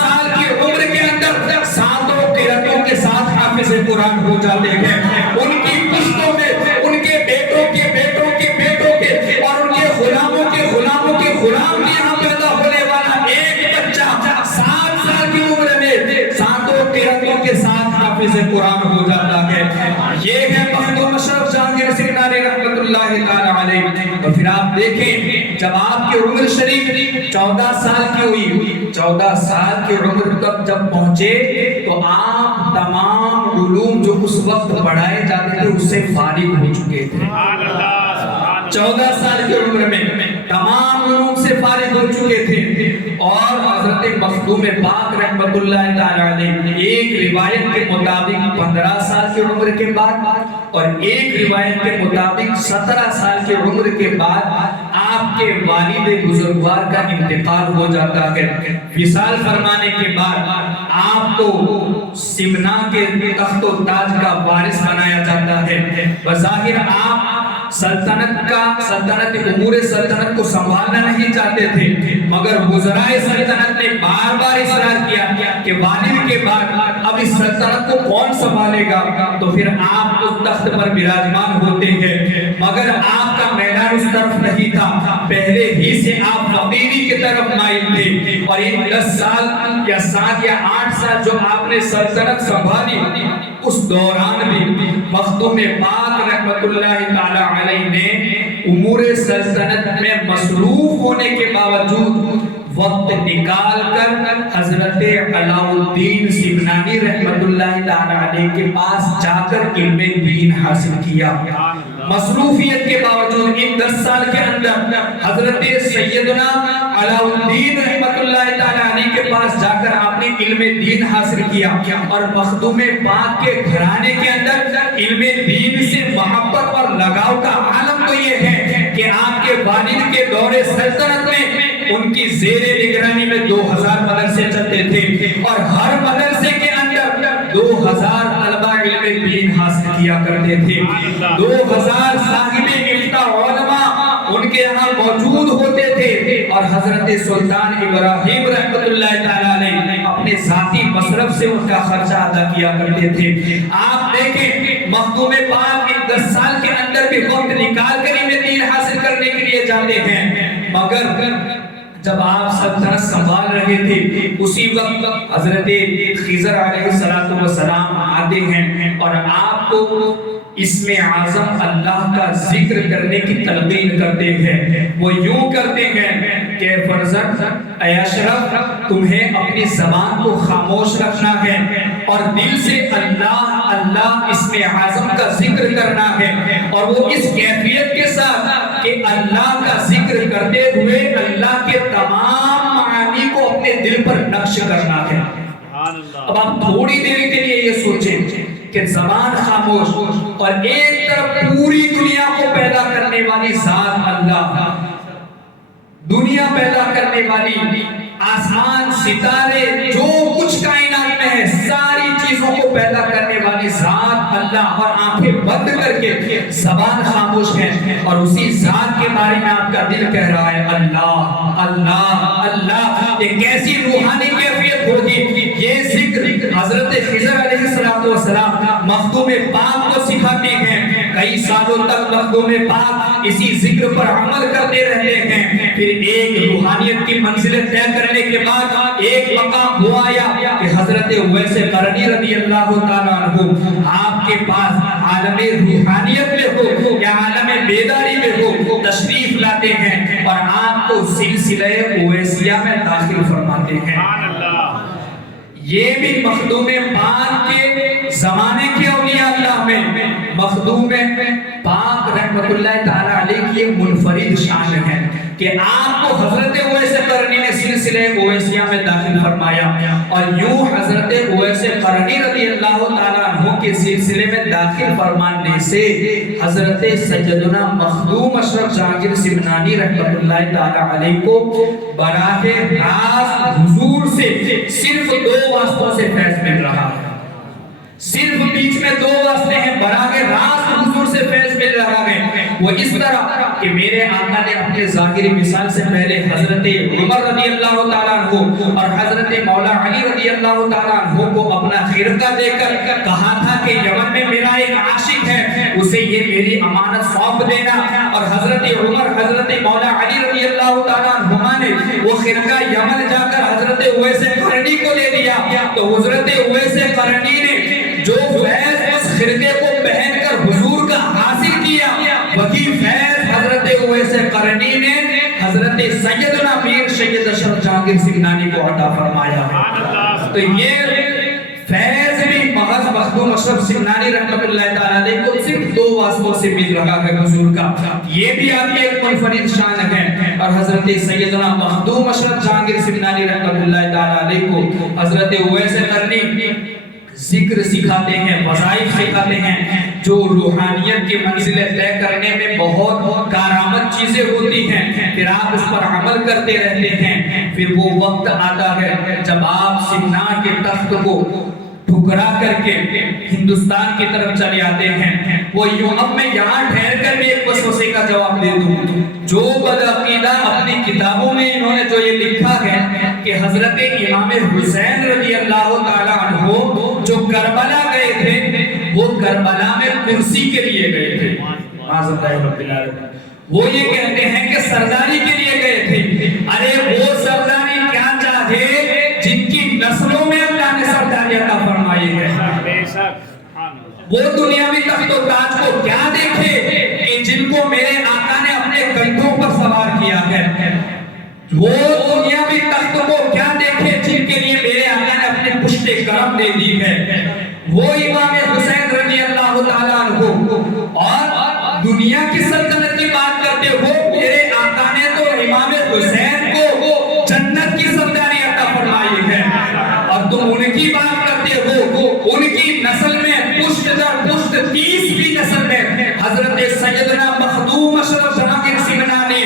سال کی عمر کے اندر 7 قرأتوں کے ساتھ حافظ قرآن ہو جاتے ہیں۔ ان کی پشتوں میں ان کے بیٹوں کے بیٹوں کے بیٹوں کے اور ان کے غلاموں کے غلاموں کے غلام کے یہاں پیدا ہونے والا ایک بچہ 7 سال کی عمر میں 7 قرأتوں کے ساتھ حافظ قرآن ہو جاتا ہے۔ یہ ہے مخدوم اشرف جہانگیر سمنانی رحمۃ اللہ تعالی علیہ۔ تو پھر آپ دیکھیں جب آپ کی عمر شریف 14 سال کی ہوئی، 14 سال کی عمر تک جب پہنچے تو آپ تمام علوم جو اس وقت پڑھائے جاتے تھے اس سے فارغ ہو چکے تھے۔ 14 سال کی عمر میں تمام علوم سے فارغ ہو چکے تھے، اور حضرت مخدوم پاک رحمت اللہ تعالی علیہ ایک روایت کے مطابق 15 سال کی عمر کے بعد اور ایک روایت کے مطابق 17 سال کی عمر کے بعد آپ کے والد بزرگوار کا انتقال ہو جاتا ہے۔ وصال فرمانے کے بعد آپ کو سمنا کے تخت و تاج کا وارث بنایا جاتا ہے۔ بظاہر آپ سلطنت امور سلطنت کو سنبھالنا نہیں چاہتے تھے، مگر وزرائے سلطنت نے بار بار اصرار کیا کہ والد کے بعد اب اس سلطنت کو کون سنبھالے گا، تو پھر آپ اس تخت پر براجمان ہوتے ہیں، مگر آپ کا میدان اس طرف نہیں تھا، پہلے ہی سے آپ فقیری کی طرف مائل تھے۔ اور ان 10 سال یا 7 یا 8 سال جو آپ نے سلطنت سنبھالی، اس دوران بھی مخدوم پاک رحمت اللہ تعالی علیہ نے امور سلطنت میں مصروف ہونے کے باوجود وقت نکال کر حضرت علاء الدین سمنانی رحمت اللہ تعالی علیہ کے پاس جا کر علم دین حاصل کیا۔ مصروفیت کے باوجود ان 10 سال کے اندر حضرت سیدنا علاء الدین رحمت اللہ تعالی علیہ کے پاس جا کر آپ نے علم دین حاصل کیا، اور مخدوم پاک کے گھرانے کے اندر علم دین سے محبت اور لگاؤ کا عالم تو یہ ہے کہ آپ کے والد کے دور سلطنت میں ان کی زیر نگرانی میں 2000 مدرسے چلتے تھے اور ہر مدرسے کے اندر 2000 طلبہ علم دین حاصل کیا کرتے تھے. 2000 صاحب مفتاح علماء ان کے یہاں موجود ہوتے تھے اور حضرت سلطان ابراہیم رحمۃ اللہ تعالیٰ علیہ اپنے ذاتی مصرف سے ان کا خرچہ ادا کیا کرتے تھے. آپ دیکھیں مخدوم پاک 10 سال کے اندر بھی وقت نکال کر علم دین حاصل کرنے کے لیے جاتے ہیں، مگر جب آپ سلطنت سنبھال رہے تھے اسی وقت حضرت خضر علیہ السلام آتے ہیں اور آپ کو اسم اعظم اللہ کا ذکر کرنے کی تلقین کرتے ہیں. وہ یوں کرتے ہیں کہ فرزند اے اشرف، تمہیں اپنی زبان کو خاموش رکھنا ہے اور دل سے اللہ اللہ اسم اعظم کا ذکر کرنا ہے، اور وہ اس کیفیت کے ساتھ کہ اللہ کا ذکر کرتے ہوئے اللہ کے تمام معانی کو اپنے دل پر نقش کرنا ہے. اب آپ تھوڑی دیر کے لیے یہ سوچیں کہ زبان خاموش اور ایک طرف پوری دنیا کو پیدا کرنے والی ذات اللہ، دنیا پیدا کرنے والی، آسمان ستارے جو کچھ کائنات میں ہے ساری چیزوں کو پیدا کرنے والی ذات اللہ، اور آنکھیں بند کر کے زبان خاموش ہے اور اسی ذات کے بارے میں آپ کا دل کہہ رہا ہے اللہ اللہ اللہ. یہ کیسی روحانی کیفیت ہوگی؟ یہ ذکر حضرت خضر علیہ السلام مخدوم پاک کو سکھاتے ہیں. کئی سالوں تک مخدوم پاک اسی ذکر پر عمل کرتے رہتے ہیں. پھر ایک روحانیت کی منزلیں طے کرنے کے بعد ایک مقام وہ آیا کہ حضرت اویس قرنی رضی اللہ تعالیٰ عنہ آپ کے پاس عالم روحانیت میں ہو یا عالم بیداری میں ہو تشریف لاتے ہیں اور آپ کو سلسلہ اویسیہ میں داخل فرماتے ہیں. یہ بھی مخدوم پاک کے زمانے کے اولیاء اللہ میں مخدوم پاک رحمت اللہ تعالیٰ علیہ کی منفرد شان ہے کہ آپ کو حضرت اویس قرنی نے سلسلہ اویسیہ میں داخل فرمایا، اور یوں حضرت اویس قرنی رضی اللہ تعالیٰ عنہ کے سلسلے میں داخل فرمانے سے حضرت سیدنا مخدوم اشرف جہانگیر سمنانی رحمت اللہ تعالیٰ علیہ کو براہ راست حضور سے صرف 2 واسطوں سے فیض مل رہا ہے. صرف بیچ میں 2 واسطے ہیں، براہ راست حضور سے فیض مل رہا ہے. وہ اس طرح کہ میرے آقا نے اپنے ظاہری مثال سے پہلے حضرت عمر رضی اللہ تعالیٰ عنہ اور حضرت مولا علی رضی اللہ تعالیٰ عنہ کو اپنا خرقہ دے کر کہا تھا کہ یمن میں میرا ایک عاشق ہے، اسے یہ میری امانت سونپ دینا. اور حضرت عمر حضرت مولا علی رضی اللہ تعالیٰ عنہ نے وہ خرقہ یمن جا کر حضرت اویس قرنی کو دے دیا. تو حضرت اویس قرنی نے جو فیض اس خرقے کو پہن کر حضور کا حاصل کیا، وہی فیض حضرت اویس قرنی نے حضرت سیدنا میر سید اشرف جہانگیر سمنانی کو عطا فرمایا. تو یہ فیض بھی محض مخدوم اشرف سمنانی رحمت اللہ تعالیٰ علیہ کو صرف 2 واسطوں سے مل رہا ہے حضور کا. یہ بھی آپ کی ایک منفرد شان ہے. اور حضرت سیدنا مخدوم اشرف جہانگیر سمنانی رحمت اللہ تعالیٰ علیہ کو حضرت اویس قرنی ذکر سکھاتے ہیں، وظائف سکھاتے ہیں جو روحانیت کی منزلیں طے کرنے میں بہت کارآمد چیزیں ہوتی ہیں. پھر آپ اس پر عمل کرتے رہتے ہیں. پھر وہ وقت آتا ہے جب آپ سمنا کے تخت کو ٹھکرا کر کے ہندوستان کی طرف چلے آتے ہیں. وہ یوں اب میں یہاں ٹھہر کر بھی ایک وسوسے کا جواب دے دوں. جو بدعقیدہ اپنی کتابوں میں انہوں نے جو یہ لکھا ہے کہ حضرت امام حسین رضی اللہ تعالیٰ عنہ جو کربلا گئے تھے وہ کربلا میں کرسی کے لیے گئے تھے، وہ یہ کہتے ہیں کہ سرداری کے لیے گئے تھے. ارے وہ سرداری کیا چاہے جن کی نسلوں میں اللہ نے سرداری عطا فرمائی ہے. وہ دنیاوی تخت و تاج کو کیا دیکھے کہ جن کو میرے آقا نے اپنے کندھوں پر سوار کیا ہے. وہ دنیاوی تخت کو کیا دیکھے جن کے لیے میرے آقا نے اپنے پشت کرم دے دی ہے. وہ امام حسین رضی اللہ تعالیٰ عنہ اور دنیا کی سلطنت کی بات کرتے ہو، میرے آقا نے تو امام حسین کو جنت کی سرداری عطا فرمائی ہے. اور تم ان کی بات کرتے ہو، ان کی نسل میں پشت در پشت 30ویں نسل میں حضرت سیدنا مخدوم اشرف جہانگیر سمنانی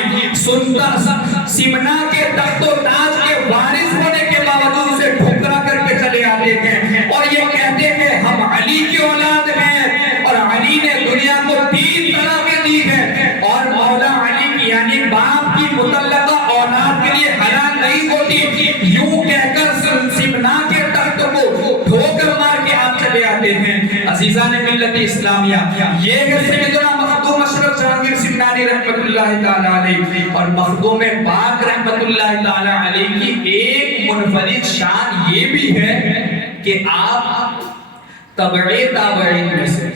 سمنا کے تخت و تاج کے وارث ہونے کے باوجود اسے ٹھکرا کر کے چلے آتے ہیں اور یہ کہتے ہیں ہم علی کی اولاد ہیں، اور علی نے دنیا کو 3 طلاقیں دی ہیں، اور مولا علی کی یعنی باپ کی مطلقہ اولاد کے لیے حلال نہیں ہوتی، یوں کہہ کر سمنا کے تخت کو ٹھوکر مار کے آپ چلے آتے ہیں۔ عزیزان ملت اسلامیہ، یہ ہے سیدنا مخدوم اشرف جہانگیر سمنانی رحمت اللہ تعالی علیہ، اور مخدوم پاک رحمت اللہ تعالی علیہ کی ایک منفرد شان یہ بھی ہے کہ آپ تبعِ تابعین میں سے۔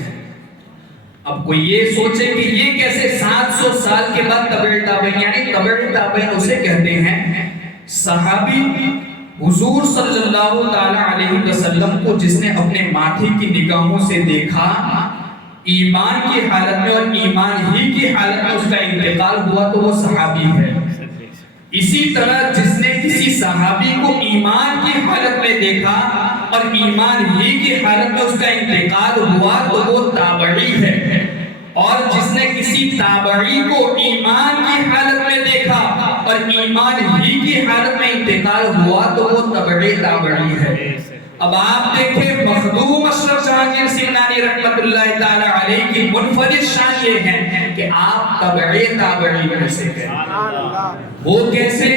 اب کوئی یہ سوچے کہ یہ کیسے 700 سال کے بعد تبعِ تابعین، یعنی تبعِ تابعین اسے کہتے ہیں صحابی حضور صلی اللہ تعالی علیہ وسلم کو جس نے اپنے ماتھے کی نگاہوں سے دیکھا ایمان کی حالت میں، اور ایمان ہی کی حالت میں اس کا انتقال ہوا، تو وہ صحابی ہے۔ اسی طرح جس نے کسی صحابی کو ایمان کی حالت میں دیکھا اور ایمان ہی کی حالت میں اس کا انتقال ہوا، تو وہ تابعی ہے، اور جس نے کسی تابعی کو ایمان کی حالت میں دیکھا اور ایمان ہی کی حالت میں انتقال ہوا، تو وہ تبعِ تابعی ہے۔ اب آپ دیکھیں مخدوم اشرف جہانگیر سمنانی رحمت اللہ تعالی علیہ کی منفرد شان یہ ہے کہ آپ تبعِ تابعین میں سے ہیں۔ وہ کیسے؟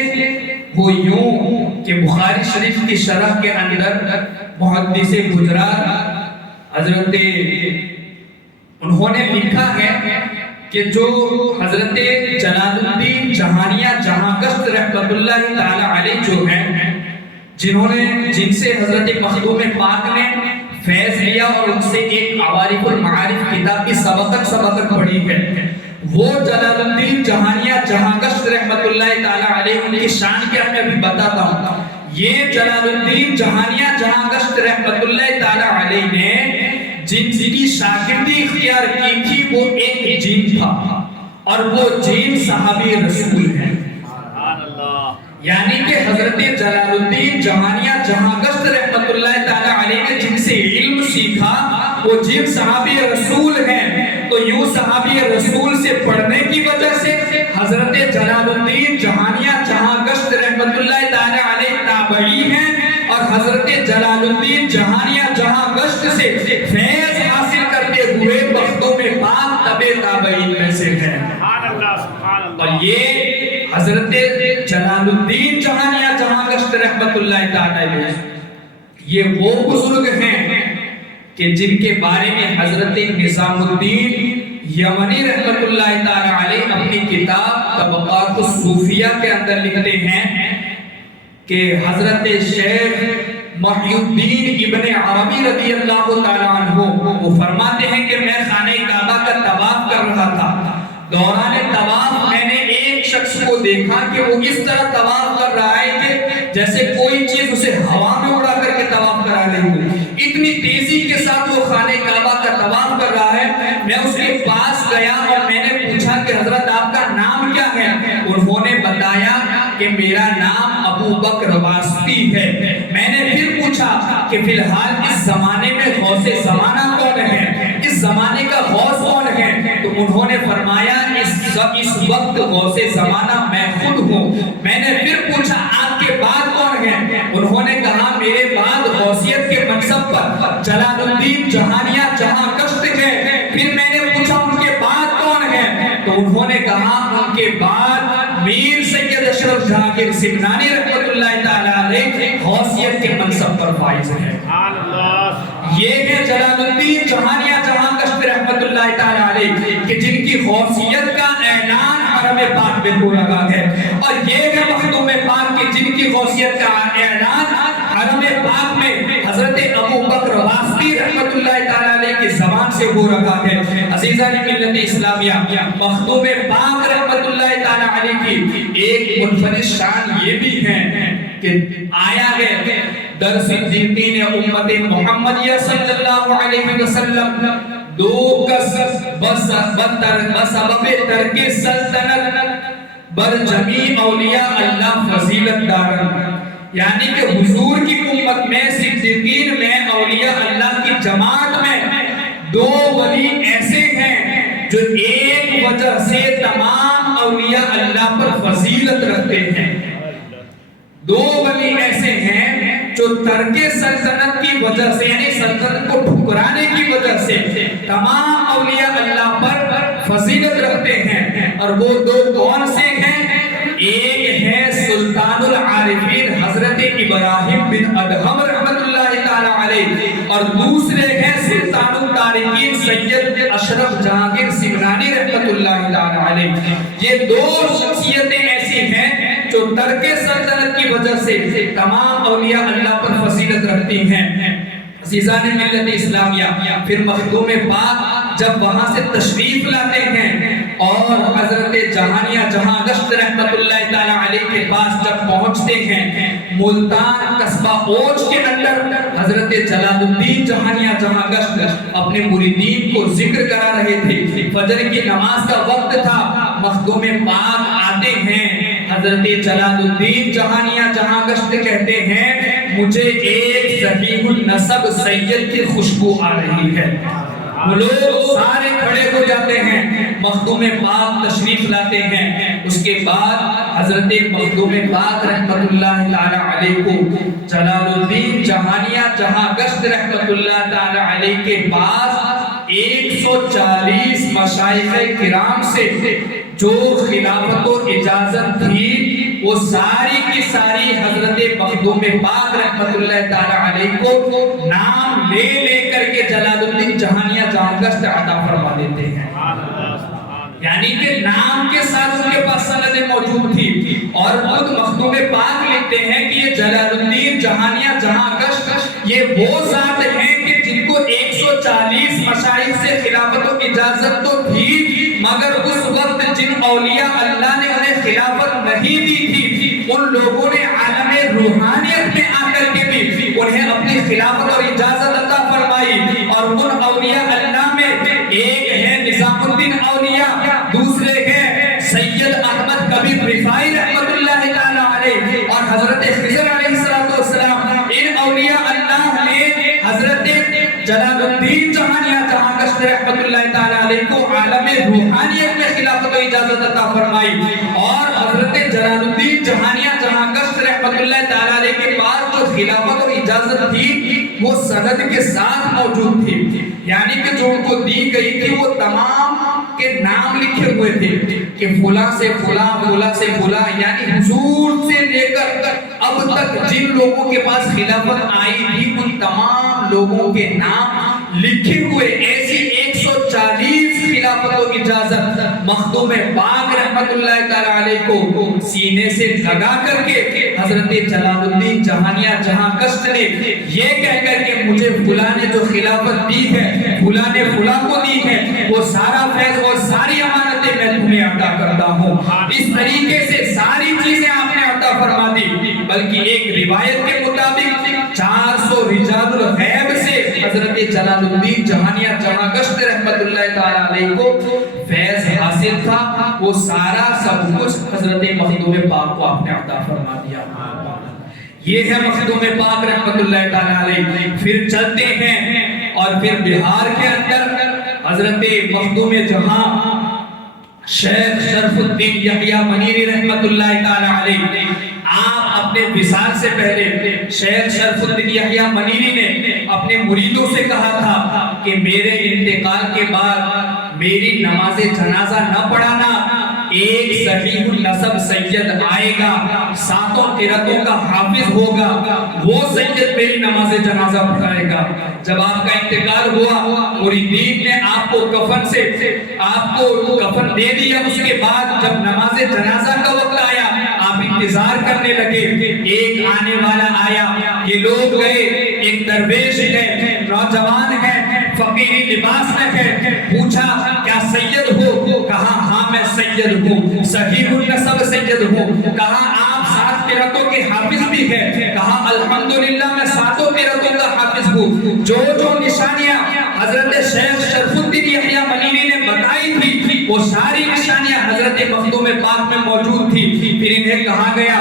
وہ یوں کہ بخاری شریف کی شرح کے اندر محدث گجرات حضرت انہوں نے لکھا ہے کہ جو حضرت جلال الدین جہانیہ جہانگشت رحمت اللہ تعالی علیہ جو ہیں، جن سے حضرت مخدوم پاک نے فیض لیا اور ان سے ایک عوارف المعارف کتاب کی سبقت پڑھی ہے، وہ جلال الدین جہانیہ جہانگشت رحمت اللہ تعالی علیہ ان کی شان کیا میں ابھی بتاتا ہوں۔ یہ جلال الدین جہانیہ جہانگشت رحمت اللہ تعالی علیہ نے جن کی شاگردی اختیار کی تھی وہ ایک جن تھا، اور وہ جن صحابی رسول ہے۔ یعنی کہ حضرت جلال الدین جہانیہ جہانگشت رحمت اللہ تعالی علیہ نے جن سے علم سیکھا وہ جن صحابی رسول ہیں، تو یوں صحابی رسول سے پڑھنے کی وجہ سے حضرت جلال الدین جہانیہ جہانگشت رحمت اللہ تعالی علیہ تابعی ہیں، اور حضرت جلال الدین جہانیہ جہانگشت سے فیض حاصل کرتے ہوئے مخدوم پاک تبعِ تابعین میں سے ہیں۔ اور یہ حضرت جلال الدین جہانیہ جہانگشت رحمت اللہ تعالی علیہ یہ وہ بزرگ ہیں کہ جن کے بارے میں حضرت نظام الدین یمنی رحمت اللہ تعالی علیہ اپنی کتاب طبقات الصوفیہ کے اندر لکھتے ہیں کہ حضرت شیخ محی الدین ابن عربی رضی اللہ تعالی عنہ وہ فرماتے ہیں کہ میں خانہ کعبہ کا طواف کر رہا تھا، دوران طواف میں نے ایک شخص کو دیکھا کہ وہ اس طرح طواف کر رہا ہے کہ جیسے کوئی چیز اسے ہوا میں اڑا کر کے طواف کرا رہی ہو، اتنی تیزی کے ساتھ وہ خانہ کعبہ کا طواف کر رہا ہے۔ میں اس کے پاس گیا اور میں نے پوچھا کہ حضرت آپ کا نام کیا ہے؟ انہوں نے بتایا کہ میرا نام ابو بکر واسطی ہے۔ میں نے پھر پوچھا کہ فی الحال اس زمانے میں غوث زمانہ کون ہے، اس زمانے کا غوث کون ہے؟ تو انہوں نے فرمایا اس وقت غوث زمانہ میں خود ہوں۔ میں نے پھر پوچھا آپ کے بعد کون ہے؟ انہوں نے کہا میرے بعد غوثیت کے منصب پر جلال الدین جہانیہ جہانگشت ہے۔ پھر میں نے پوچھا ان کے بعد کون ہے؟ تو انہوں نے کہا ان کے بعد میر سید اشرف جہانگیر سمنانی رحمت اللہ تعالی علیہ غوثیت کے منصب پر فائز ہے۔ یہ ہے جلال الدین جہانیہ جہانگشت رحمت اللہ تعالی علیہ کہ جن کی غوثیت کا اعلان حرم پاک میں ہو رہا ہے، اور یہ ہے مخدوم پاک کہ جن کی غوثیت کا اعلان حرم پاک میں حضرت ابو بکر واسطی رحمت اللہ تعالی علیہ کی زبان سے ہو رہا ہے۔ عزیزان ملت اسلامیہ، مخدوم پاک رحمت اللہ تعالی علیہ کی ایک منفرد شان یہ بھی ہے کہ آیا ہے در صدیقین امت محمدیہ صلی اللہ علیہ وسلم دو کس بسبب ترک سلطنت بر جمیع اولیاء اللہ فضیلت دارن، یعنی کہ حضور کی امت میں صدیقین میں اولیاء اللہ کی جماعت میں دو ولی ایسے ہیں جو ایک وجہ سے تمام اولیاء اللہ پر فضیلت رکھتے ہیں۔ دو ولی ایسے ہیں جو ترک سلطنت کی وجہ سے یعنی سلطنت کو ٹھکرانے کی وجہ سے تمام اولیاء اللہ پر فضیلت رکھتے ہیں، اور وہ دو کون سے ہیں؟ ایک ہے سلطان العارفین حضرت ابراہیم بن ادہم رحمت اللہ تعالی علیہ، اور دوسرے ہیں سلطان التارکین سید اشرف جہانگیر سمنانی رحمت اللہ تعالی علیہ۔ یہ دو شخصیتیں ایسی ہیں جو ترک سلطنت کی وجہ سے تمام اولیاء اللہ پر فضیلت رکھتی ہیں۔ عزیزان ملت اسلامیہ، پھر مخدوم پاک جب وہاں سے تشریف لاتے ہیں اور حضرت جہانیہ جہاں گشت رحمت اللہ تعالی علیہ کے پاس جب پہنچتے ہیں، ملتان قصبہ اوج کے اندر حضرت جلال الدین جہانیہ جہاں گشت اپنے مریدین کو ذکر کرا رہے تھے، فجر کی نماز کا وقت تھا، مخدوم پاک آتے ہیں، حضرت جلال الدین جہانیہ جہاں گشت کہتے ہیں مجھے ایک صحیح النسب سید کی خوشبو آ رہی ہے۔ وہ لوگ سارے کھڑے ہو جاتے ہیں، مخدوم پاک تشریف لاتے ہیں، اس کے بعد حضرت مخدوم پاک رحمت اللہ تعالی علیہ کو جلال الدین جہانیہ جہاں گشت رحمت اللہ تعالی علیہ کے پاس 140 مشائخ کرام سے جو خلافت و اجازت تھی وہ ساری کی ساری حضرت مخدوم پاک رحمت اللہ تعالی علیہ کو نام لے لے کر کے جلال الدین جہانیہ جہاں گشت عطا فرما دیتے ہیں، یعنی کہ نام کے ساتھ ان کے پاس سند موجود تھی، اور خود مخدوم پاک لکھتے ہیں کہ یہ جلال الدین جہانیہ جہاں گشت یہ وہ ذات ہیں کہ جن کو 140 مشائخ سے خلافت و اجازت تو تھی، مگر اس وقت جن اولیاء اللہ نے انہیں خلافت نہیں دی تھی ان لوگوں نے عالم روحانیت میں آ کر کے بھی انہیں اپنی خلافت اور اجازت عطا فرمائی، اور ان اولیاء اللہ میں ایک ہے نظام الدین اولیاء، دوسرے ہیں سید احمد کبیر رفاعی رحمت اللہ تعالی علیہ، اور حضرت خضر علیہ السلام۔ ان اولیاء اللہ نے حضرت جلال الدین جہانیہ جہاں گشت رحمت اللہ تعالی علیہ کو عالم روحانیت میں خلافت و اجازت عطا فرمائی، اور حضرت جلال الدین جہانیہ جہاں گشت رحمت اللہ تعالی علیہ کے پاس جو خلافت و اجازت تھی وہ سند کے ساتھ موجود تھی، یعنی کہ جو ان کو دی گئی تھی وہ تمام کے نام لکھے ہوئے تھے کہ فلاں سے فلاں، فلاں سے فلاں، یعنی حضور سے لے کر اب تک جن لوگوں کے پاس خلافت آئی تھی ان تمام لوگوں کے نام لکھے ہوئے، ایسی 140 خلافت و اجازت مخدوم پاک رحمت اللہ تعالی علیہ کو سینے سے لگا کر کے حضرت جلال الدین جہانیہ جہاں گشت نے یہ کہہ کر کہ مجھے فلاں نے جو خلافت دی ہے، فلاں نے فلاں کو دی ہے، وہ سارا فیض اور ساری امانتیں میں تمہیں عطا کرتا ہوں، اس طریقے سے ساری چیزیں آپ نے عطا فرما دی۔ بلکہ ایک روایت کے مطابق 400 رجال الغیب سے حضرت جلال الدین جہانیہ جہاں گشت رحمت اللہ تعالی علیہ کو فیض حاصل تھا، وہ سارا سب کچھ حضرت مخدوم پاک کو آپ نے عطا فرما دیا۔ یہ ہے مخدوم پاک رحمت اللہ تعالی علیہ۔ پھر چلتے ہیں اور پھر بہار کے اندر حضرت مخدوم جہاں شیخ شرف الدین یحییٰ منیری رحمت اللہ تعالی علیہ، آپ اپنے وصال سے پہلے شیخ شرف الدین یحییٰ منیری نے اپنے مریدوں سے کہا تھا کہ میرے انتقال کے بعد میری نماز جنازہ نہ پڑھانا، ایک صحیح النسب سید آئے گا، ساتوں قراتوں کا حافظ ہوگا، وہ سید میری نماز جنازہ پڑھائے گا۔ جب آپ کا انتقال ہوا مریدین نے آپ کو کفن سے آپ کو کفن دے دیا، اس کے بعد جب نماز جنازہ کا وقت آیا آپ انتظار کرنے لگے، ایک آنے والا آیا، یہ لوگ گئے، ایک درویش ہے، نوجوان ہے، فقیری لباس میں ہے، پوچھا کیا سید ہو؟ کہا ہاں میں سید ہوں، صحیح النسب سید ہوں۔ کہا آپ 7 قراتوں کے حافظ بھی ہیں؟ کہا الحمدللہ میں 7 قراتوں کا حافظ ہوں۔ جو نشانیاں حضرت شیخ شرف الدین یحییٰ منیری نے بتائی تھی وہ ساری نشانیاں حضرت مخدوم پاک میں موجود تھی۔ پھر انہیں کہا گیا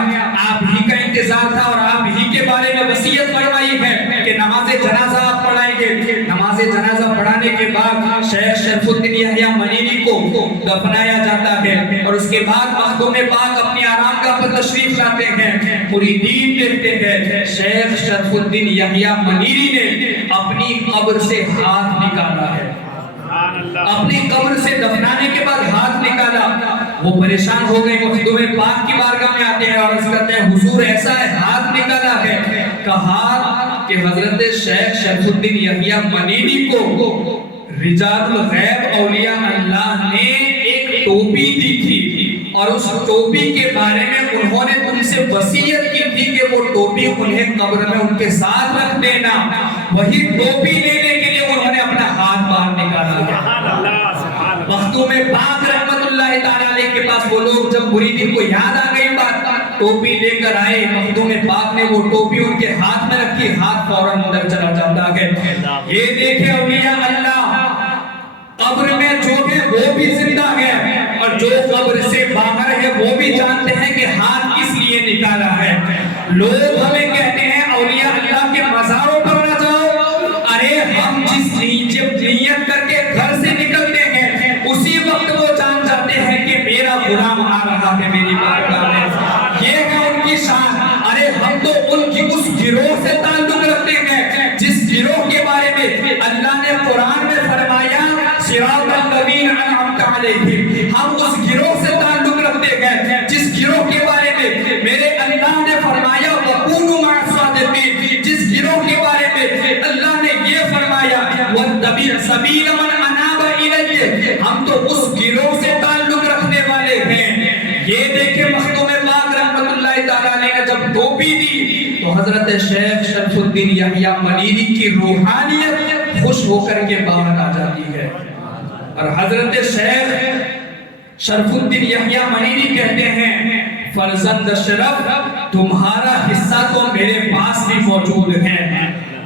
آپ ہی کا انتظار تھا اور آپ ہی کے بارے میں وصیت فرمائی ہے کہ نماز جنازہ آپ پڑھائیں گے۔ نماز جنازہ پڑھانے کے بعد شیخ شرف الدین یحییٰ منیری کو دفنایا جاتا ہے اور اس کے بعد مخدوم پاک اپنی آرام گاہ پر تشریف لاتے ہیں. مریدین دیکھتے ہیں شیخ شرف الدین یحییٰ منیری نے اپنی قبر سے ہاتھ نکالا ہے. اپنی قبر سے دفنانے کے بعد ہاتھ نکالا. وہ پریشان ہو گئے, مخدوم پاک کی بارگاہ میں آتے ہیں اور عرض کرتے ہیں حضور ایسا ہے, ہاتھ نکالا ہے. کہا کہ حضرت شیخ شرف الدین یحییٰ منیری کو رجال الغیب اولیاء اللہ نے ایک ٹوپی دی تھی اور اس ٹوپی کے بارے میں انہوں نے ان سے وصیت کی تھی کہ وہ ٹوپی انہیں قبر میں ان کے ساتھ رکھ دینا. وہی ٹوپی لینے کے لیے انہوں نے اپنا ہاتھ باہر نکالا. مخدوم پاک رحمت اللہ تعالی علیہ کے پاس وہ لوگ جب مریدین کو یاد آ گئی بات, ٹوپی لے کر آئے. مخدوم پاک نے وہ ٹوپی ان کے ہاتھ میں رکھی, ہاتھ فوراً اندر چلا جاتا ہے. یہ دیکھے اولیاء اللہ قبر میں جو ہے وہ بھی زندہ ہے اور جو قبر سے باہر ہے وہ بھی جانتے ہیں کہ ہاتھ کس لیے نکالا ہے. لوگ ہمیں کہتے ہیں اولیاء اللہ کے مزاروں پر نہ جاؤ. ارے ہم جس نیت کر کے گھر سے نکلتے ہیں اسی وقت وہ جان جاتے ہیں کہ میرا غلام آ رہا ہے میری بارگاہ میں. یہ ہے ان کی شان. ارے ہم تو ان کی اس گروہ سے تعلق رکھتے ہیں جس گروہ کے بارے میں اللہ نے قرآن میں فرمایا صراط الذین انعمت علیہم. ہم اس گروہ سے تعلق رکھتے ہیں جس گروہ کے بارے میں میرے اللہ نے فرمایا وَكُونُوا مَعَ الصَّادِقِينَ. جس گروہ کے بارے میں اللہ نے یہ فرمایا وَاتَّبِعْ سَبِيلَ مَنْ أَنَابَ إِلَيَّ. ہم تو اس گروہ سے تعلق رکھنے والے ہیں. یہ دیکھیں مخدوم پاک رحمت اللہ تعالیٰ نے جب ٹوپی دی تو حضرت شیخ شرف الدین یحییٰ منیری کی روحانیت خوش ہو کر کے باہر آ جاتی ہے. اور حضرت شیخ شرف الدین یحییٰ منیری کہتے ہیں فرزند شرف تمہارا حصہ تو میرے پاس بھی موجود ہے.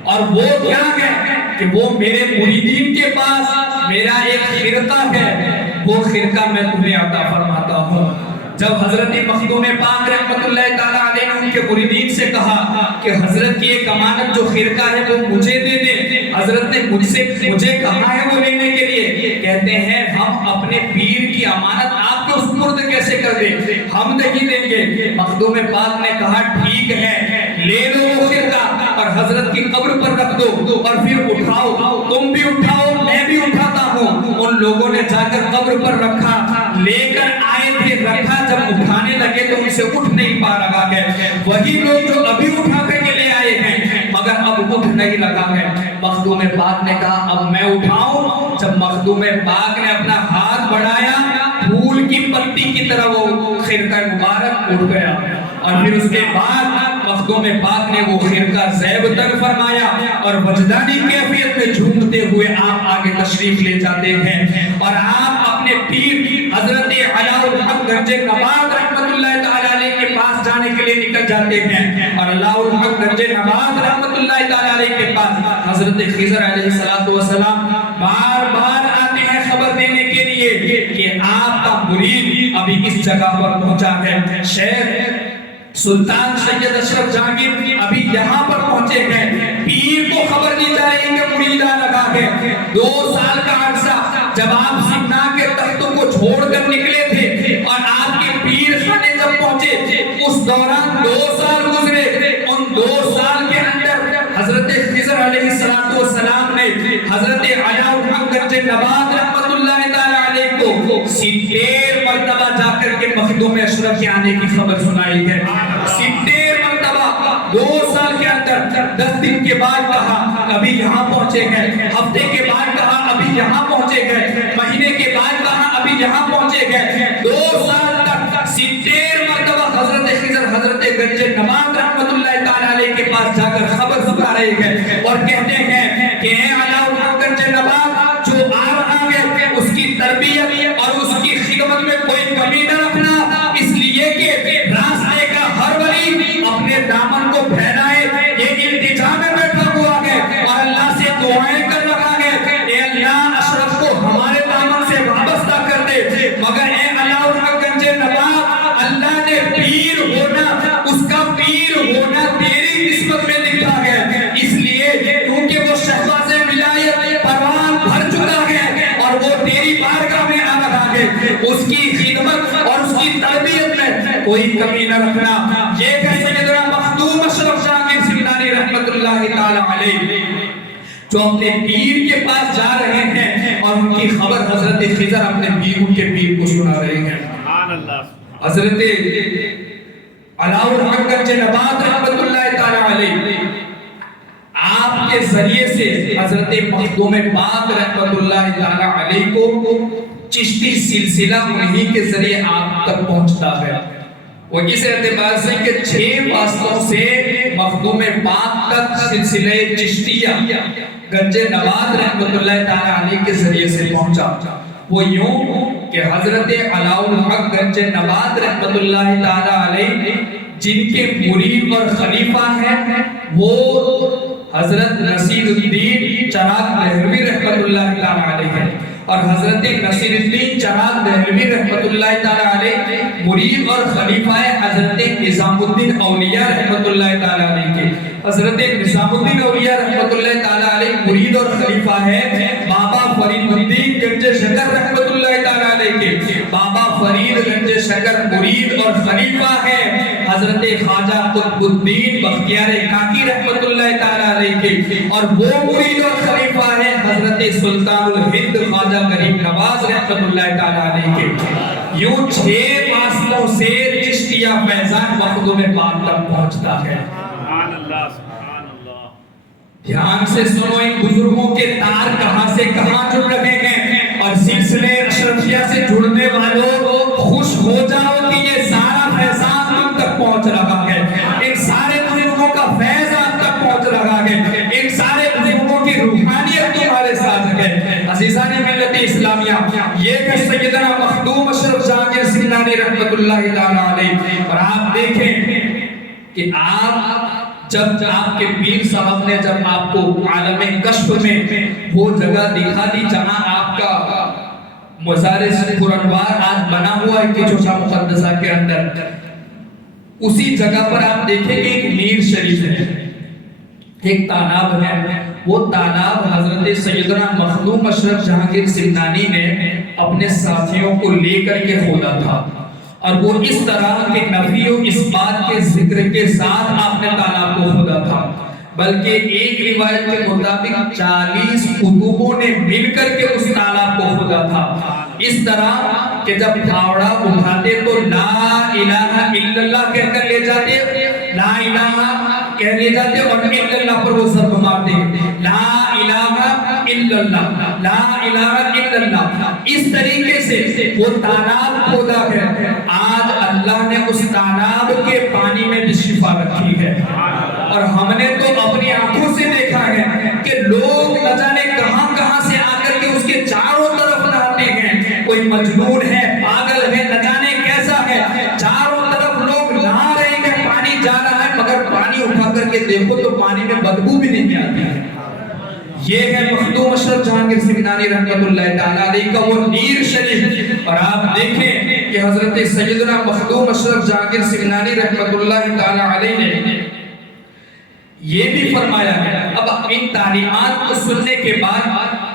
اور وہ کیا ہے کہ وہ میرے مریدین کے پاس میرا ایک خرقہ ہے, وہ خرقہ میں تمہیں عطا فرماتا ہوں. جب حضرت مخدوم پاک رحمت اللہ تعالیٰ علیہ نے ان کے مریدین سے کہا کہ حضرت کی ایک امانت جو خرقہ ہے وہ مجھے دے دیں, حضرت نے مجھے کہا ہے وہ لینے کے لیے. کہتے ہیں ہم اپنے پیر کی امانت آپ کو سپرد کیسے کر دیں, ہم نہیں دیں گے. مخدوم پاک نے کہا ٹھیک ہے لے لو وہ خرقہ اور حضرت کی قبر پر رکھ دو اور پھر اٹھاؤ, تم بھی اٹھاؤ میں بھی اٹھاتا ہوں. ان لوگوں نے جا کر قبر پر رکھا, لے کر آئے تھے, رکھا, جب اٹھانے لگے تو ان سے اٹھ نہیں پا رہا ہے. وہی لوگ جو ابھی اٹھا کر کے لے آئے ہیں مگر اب اٹھ نہیں لگا ہے. مخدوم پاک نے کہا اب میں اٹھاؤں. جب مخدوم پاک نے اپنا ہاتھ بڑھایا پھول کی پتی کی طرح وہ خرقہ مبارک اٹھ گیا اور پھر اس کے بعد مخدوم پاک نے وہ خرقہ زیب تک فرمایا اور وجدانی کیفیت میں جھومتے ہوئے آپ آگے تشریف لے جاتے ہیں اور آپ اپنے پیر حضرت علاء الحق گنج نبات رحمت اللہ تعالیٰ علیہ کے پاس جانے کے لیے نکل جاتے ہیں. اور علاء الحق گنج نبات رحمت اللہ تعالیٰ علیہ کے پاس حضرت خضر علیہ السلام بار بار آتے ہیں خبر دینے کے لیے کہ آپ کا مرید ابھی اس جگہ پر پہنچا ہے. شیخ سلطان سید اشرف جہانگیر ابھی یہاں پر پہنچے ہیں. پیر کو خبر دی جا رہی کہ مرید آ لگا ہے. 2 سال کا عرصہ جب آپ سمنا کے تختوں کو چھوڑ کر نکلے تھے اور آپ کے پیر خانے جب پہنچے اس دوران 2 سال گزرے. ان 2 سال کے اندر حضرت خضر علیہ السلام نے حضرت علاء الحق گنج نبات رحمت اللہ تعالیٰ علیہ کو 70 مرتبہ جا کر کے مخدوم اشرف کے آنے کی خبر سنائی ہے. 70 مرتبہ 2 سال کے اندر. 10 دن کے بعد کہا ابھی یہاں پہنچے گئے, ہفتے کے بعد کہا ابھی یہاں پہنچے گئے, مہینے کے بعد کہا ابھی یہاں پہنچے گئے. 2 سال تک 70 مرتبہ حضرت خضر حضرت گنج نبات رحمت اللہ تعالیٰ علیہ کے پاس جا کر خبر سنا رہے ہیں اور کہتے ہیں کہ اے علاء الحق گنج نبات جو آ رہا ہے اس کی تربیت اور اس کی خدمت میں کوئی کمی نہ رکھنا, اس لیے کہ راستے کا ہر ولی اپنے دامن کو پھیلائے. یہ التجا میں بیٹھا ہوا ہے اور اللہ سے دعائیں کر رہا ہے اے اللہ اشرف کو ہمارے دامن سے وابستہ کر دے. مگر اے علاء الحق گنج نبات اللہ نے پیر ہونا, اس کا پیر ہونا تیری قسمت میں لکھا ہے. اس لیے کیونکہ وہ شہباز ولایت پروان بھر چکا ہے اور وہ تیری بارگاہ میں آ رہا ہے. کوئی کمی نہ رکھنا. یہ کہ سیدنا مخدوم اشرف جہانگیر سمنانی رحمت اللہ تعالی علیہ جو اپنے پیر کے پاس جا رہے ہیں اور ان کی خبر حضرت خضر اپنے پیر ان کے پیر کو سنا رہے ہیں. سبحان اللہ. حضرت علاء الحق گنج نبات رحمت اللہ تعالی علیہ آپ کے ذریعے سے حضرت مخدوم پاک رحمت اللہ تعالی علیہ کو چشتی سلسلہ انہی کے ذریعے آپ تک پہنچتا ہے. وہ اس اعتبار سے کہ 6 واسطوں سے مخدوم پاک تک سلسلہ چشتیہ گنج نبات رحمت اللہ تعالی علیہ کے ذریعے سے پہنچا. وہ یوں کہ حضرت علاء الحق گنج نبات رحمت اللہ تعالی علیہ جن کے مرید اور خلیفہ ہیں وہ حضرت نصیر الدین چراغ دہلوی رحمت اللہ تعالی علیہ ہیں اور حضرت نصیر الدین چراغ دہلوی رحمت اللہ تعالی علیہ مرید اور خلیفہ حضرت نظام الدین اولیاء رحمت اللہ تعالی علیہ کے. حضرت نظام الدین اولیاء رحمت اللہ تعالی علیہ مرید اور خلیفہ ہے بابا فرید الدین گنج شکر رحمت اللہ تعالی علیہ کے. بابا فرید گنج شکر مرید اور خلیفہ ہے حضرت خواجہ قطب الدین بختیار کاکی رحمت اللہ تعالی علیہ کے اور وہ مرید اور خلیفہ ہے حضرت سلطان الہند خواجہ غریب نواز رحمت اللہ تعالی علیہ کے. یوں 6 واسطوں سے چشتیہ فیضان مخدوم پاک تک پہنچتا ہے. سبحان اللہ. سبحان اللہ. دھیان سے سنو ان بزرگوں کے تار کہاں سے کہاں جڑ رہے ہیں اور سلسلے اشرفیہ سے جڑنے والوں خوش ہو جاؤ کہ یہ سارا فیضان تم تک پہنچ رہا ہے. ان سارے بزرگوں کا فیض آپ تک پہنچ رہا ہے. ان سارے بزرگوں کی روحانیت تمہارے ساتھ ہے. عزیزان ملت اسلامیہ یہ کہ سیدنا مخدوم اشرف جہانگیر سمنانی رحمت اللہ تعالی علیہ اور آپ دیکھیں کہ آپ جب آپ کے پیر صاحب نے جب آپ کو عالم کشف میں وہ جگہ دکھا دی جہاں آپ کا مزار پرانوار آج بنا ہوا ہے کہ چوشا مقدسہ کے اندر اسی جگہ پر آپ دیکھیں کہ ایک میر شریف ہے ایک تالاب ہے. وہ تالاب حضرت سیدنا مخدوم اشرف جہانگیر سمنانی نے اپنے ساتھیوں کو لے کر کے کھودا تھا اور وہ اس طرح کے نفی و اثبات کے ذکر کے ساتھ آپ نے تالاب کو کھودا تھا بلکہ ایک روایت کے مطابق 40 کتبوں نے مل کر کے اس تالاب کو کھودا تھا. اس طرح کہ جب پھاوڑا اٹھاتے تو لا الہ الا اللہ کہہ کر لے جاتے لا الہ کہہ لے جاتے اور الا اللہ پر وہ ضرب مارتے لا الہ الا اللہ لا الہ الا اللہ. اس طریقے سے وہ تالاب کھودا ہے. آج اللہ نے اس تالاب کے پانی میں بھی شفا رکھی ہے اور ہم نے تو اپنی آنکھوں سے دیکھا ہے کہ لوگ نہ جانے کہاں کہاں سے آ کر کے اس کے چاروں طرف نہاتے ہیں. کوئی مجنون ہے پاگل ہے نہ جانے کیسا ہے چاروں طرف لوگ نہا رہے ہیں پانی جا رہا ہے مگر پانی اٹھا کر کے دیکھو تو پانی میں بدبو بھی نہیں آتی ہے. یہ ہے مخدوم اشرف جہانگیر سمنانی رحمت اللہ تعالی علیہ کا وہ نیر شریف. اور آپ دیکھیں کہ حضرت سیدنا مخدوم اشرف جہانگیر سمنانی رحمت اللہ تعالی علیہ نے یہ بھی فرمایا ہے. اب ان تعلیمات کو سننے کے بعد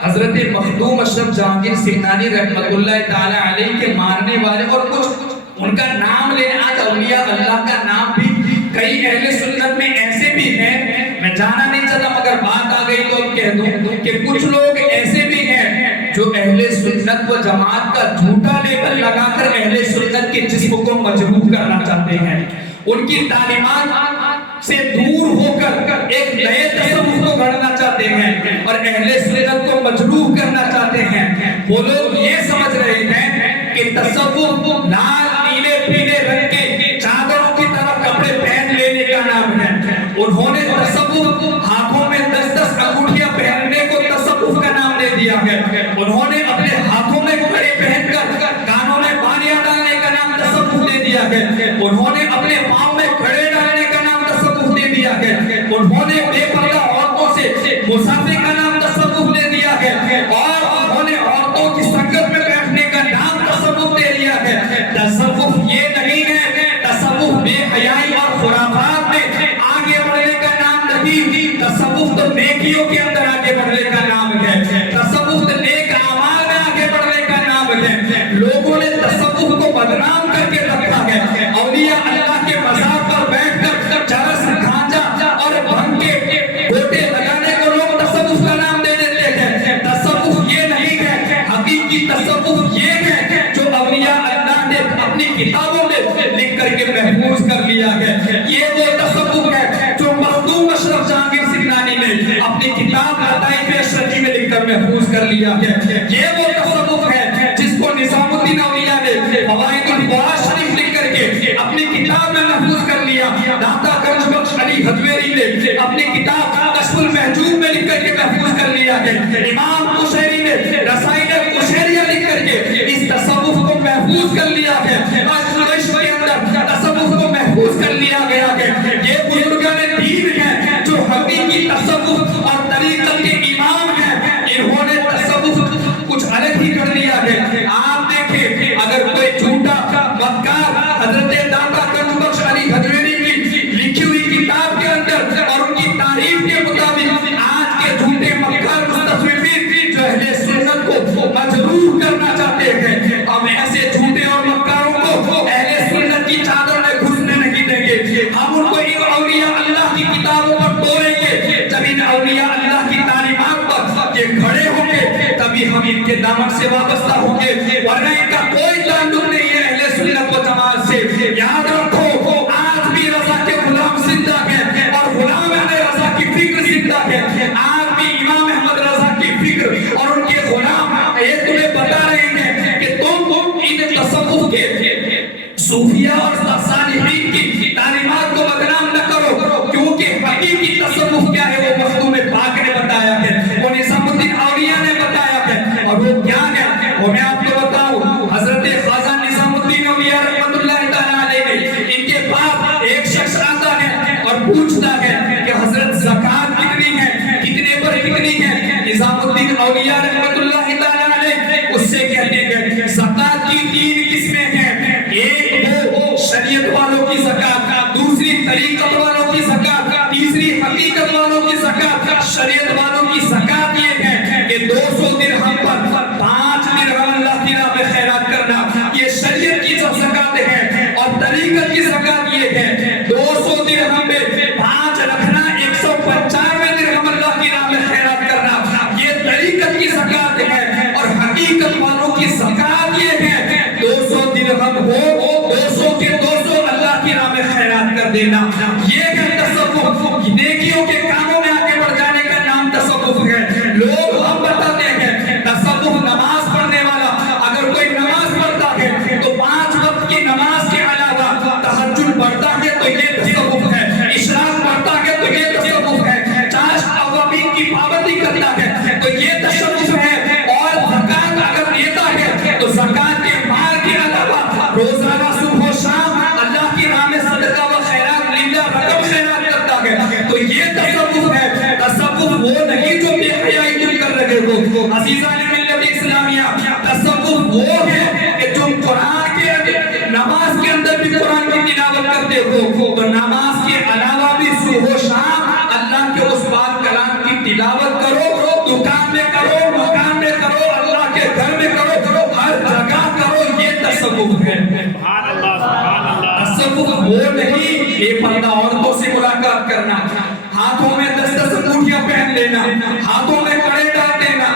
حضرت مخدوم اشرف جہانگیر سمنانی رحمت اللہ تعالی علیہ کے ماننے والے اور کچھ ان کا نام لینے آج اولیاء اللہ کا نام بھی کئی اہل سنت میں ایسے بھی ہیں میں جانا نہیں چاہتا مگر بات آ گئی تو کہہ دوں کہ کچھ لوگ ایسے بھی ہیں جو اہل سنت و جماعت کا جھوٹا لیبل لگا کر اہل سنت کے جسم کو مجروح کرنا چاہتے ہیں. ان کی تعلیمات سے دور ہو کر ایک نئے تصوف کو گھڑنا چاہتے ہیں اور اہل سنت کو مجروح کرنا چاہتے ہیں. وہ لوگ یہ سمجھ رہے ہیں کہ تصوف لال نیلے پیلے رنگ کے چادروں کی طرح کپڑے پہن لینے کا نام ہے. انہوں نے تصوف ہاتھوں میں 10-10 انگوٹھیاں پہننے کو تصوف کا نام دے دیا ہے. انہوں نے اپنے ہاتھوں میں کڑے پہن کر کانوں میں بالیاں ڈالنے کا نام تصوف دے دیا ہے. انہوں نے اپنے پاؤں میں کھڑے ڈالنے کا نام تصوف دے دیا ہے. انہوں نے بے پردہ عورتوں سے مسافر کا نام تصوف دے دیا ہے اور انہوں نے عورتوں کی سنگت میں بیٹھنے کا نام تصوف دے دیا ہے. تصوف یہ نہیں ہے تصوف بے حیائی اور خرافات میں آگے بڑھنے کا نام نہیں. تصوف تو نیکیوں کے اندر آگے بڑھنے کا نام ہے. تصوف تو نیک اعمال میں آگے بڑھنے کا نام ہے. لوگوں نے تصوف کو بدنام کر کے رکھا ہے. اولیاء کے محفوظ کر لیا ہے۔ یہ وہ تصوف ہے جو مخدوم اشرف جہانگیر سمنانی نے اپنی کتاب لطائف اشرفی میں لکھ کر محفوظ کر لیا ہے۔ یہ وہ تصوف ہے جس کو نظام الدین اولیاء نے فوائد الفؤاد شریف لکھ کر کے اپنی کتاب میں محفوظ کر لیا۔ داتا گنج بخش علی حجویری نے اپنی کتاب کشف المحجوب میں لکھ کر کے محفوظ کر لیا ہے۔ امام قشیری نے رسائل قشیریہ لکھ کر کے اس تصوف کو محفوظ کر لیا ہے۔ عشق کے اندر تصوف کو محفوظ کر لیا گیا ہے۔ یہ بزرگان دین ہیں جو حقیقی تصوف اور طریقت کے امام ہیں۔ انہوں نے تصوف کچھ الگ ہی کر لیا ہے۔ آپ دیکھیں اگر کوئی جھوٹا مکار حضرت داتا گنج بخش علی حجویری کی لکھی ہوئی کتاب کے اندر اور ان کی تعریف کے مطابق آج کے جھوٹے مکار متصوفین جو اہل سنت کو مجروح کرنا چاہتے ہیں، ہم ایسے جھوٹے اور مکاروں کو اہل سنت کی چادر میں گھسنے نہیں دیں گے۔ ہم ان کو ان اولیاء اللہ کی کتابوں پر توڑیں گے۔ جب ان اولیاء اللہ کی تعلیمات پر یہ کھڑے ہوں گے تبھی ہم ان کے دامن سے وابستہ ہوں گے، ورنہ ان کا کوئی تعلق نہیں ہے اہل سنت و جماعت سے۔ یاد رکھو آج بھی رضا کے غلام زندہ ہیں اور غلام رضا کی فکر زندہ ہے۔ آج بھی امام احمد رضا کی فکر اور ان کے غلام یہ تمہیں بتا رہے ہیں کہ تم ان تصوف کے صوفیہ اور صالحین کی تعلیمات کو بدنام نہ کرو، کیونکہ حقیقی تصوف کیا ہے وہ مخدوم پاک نے بتایا ہے، وہ نظام الدین اولیاء نے بتایا ہے۔ اور وہ کیا ہے وہ میں آپ کو بتاؤں۔ حضرت خواجہ نظام الدین اولیاء رحمۃ اللہ تعالیٰ علیہ ان کے پاس ایک شخص آتا ہے اور پوچھتا ہے کہ حضرت زکوٰۃ کتنی ہے، کتنے پر کتنی ہے؟ نظام الدین اولیاء رحمۃ اللہ تعالیٰ علیہ اس سے کہتے ہیں زکوٰۃ کی 3 قسمیں ہیں۔ ایک وہ شریعت والوں کی زکوٰۃ، دوسری طریقت والوں کی زکوٰۃ، تیسری حقیقت والوں کی زکوٰۃ۔ شریعت والوں کی زکوٰۃ یہ ہے کہ 200 درہم پر 5 درہم اللہ کی راہ میں خیرات کرنا، یہ شریعت کی جو زکوٰۃ ہے۔ اور طریقت کی زکوٰۃ یہ ہے 200 درہم میں 5 رکھنا، 195 درہم اللہ کی راہ میں خیرات کرنا، یہ طریقت کی زکوٰۃ ہے۔ اور حقیقت والوں کی زکوٰۃ یہ ہے 200 درہم ہو 200 کے 200 اللہ کی راہ میں خیرات کر دینا۔ یہ ہے تصوف، نیکیوں کے کاموں میں آگے بڑھ جانے کا نام تصوف ہے۔ لوگ ہم بتاتے ہیں تصوف نماز پڑھنے والا، اگر کوئی نماز پڑھتا ہے تو 5 وقت کی نماز کے علاوہ تہجد پڑھتا ہے تو یہ تصوف ہے، اشراق پڑھتا ہے تو یہ تصوف ہے، 4 عوامین کی پابندی کرتا ہے تو یہ تصوف ہے، اور زکوٰۃ اگر دیتا ہے تو زکوٰۃ کے مال کے علاوہ روزانہ صبح و شام اللہ کی راہ میں صدقہ و خیرات للہ رقم خیرات کرتا ہے تو یہ تصوف ہے۔ تصوف وہ نہیں جو بے حیائی تم کر رہے ہو عزیزان ملت اسلامیہ، تصوف وہ ہے کہ تم قرآن کے نماز کے اندر بھی قرآن کی تلاوت کرتے ہو تو نماز کے علاوہ بھی صبح و شام اللہ کے اس پاک کلام کی تلاوت کرو، دکان میں کرو، مکان میں کرو، اللہ کے گھر میں کرو، ہر جگہ کرو، یہ تصوف ہے۔ سبحان اللہ سبحان اللہ۔ تصوف وہ نہیں کہ پردہ عورتوں سے ملاقات کرنا، ہاتھوں میں 10 انگوٹھیاں پہن لینا، ہاتھوں میں کڑے ڈال دینا،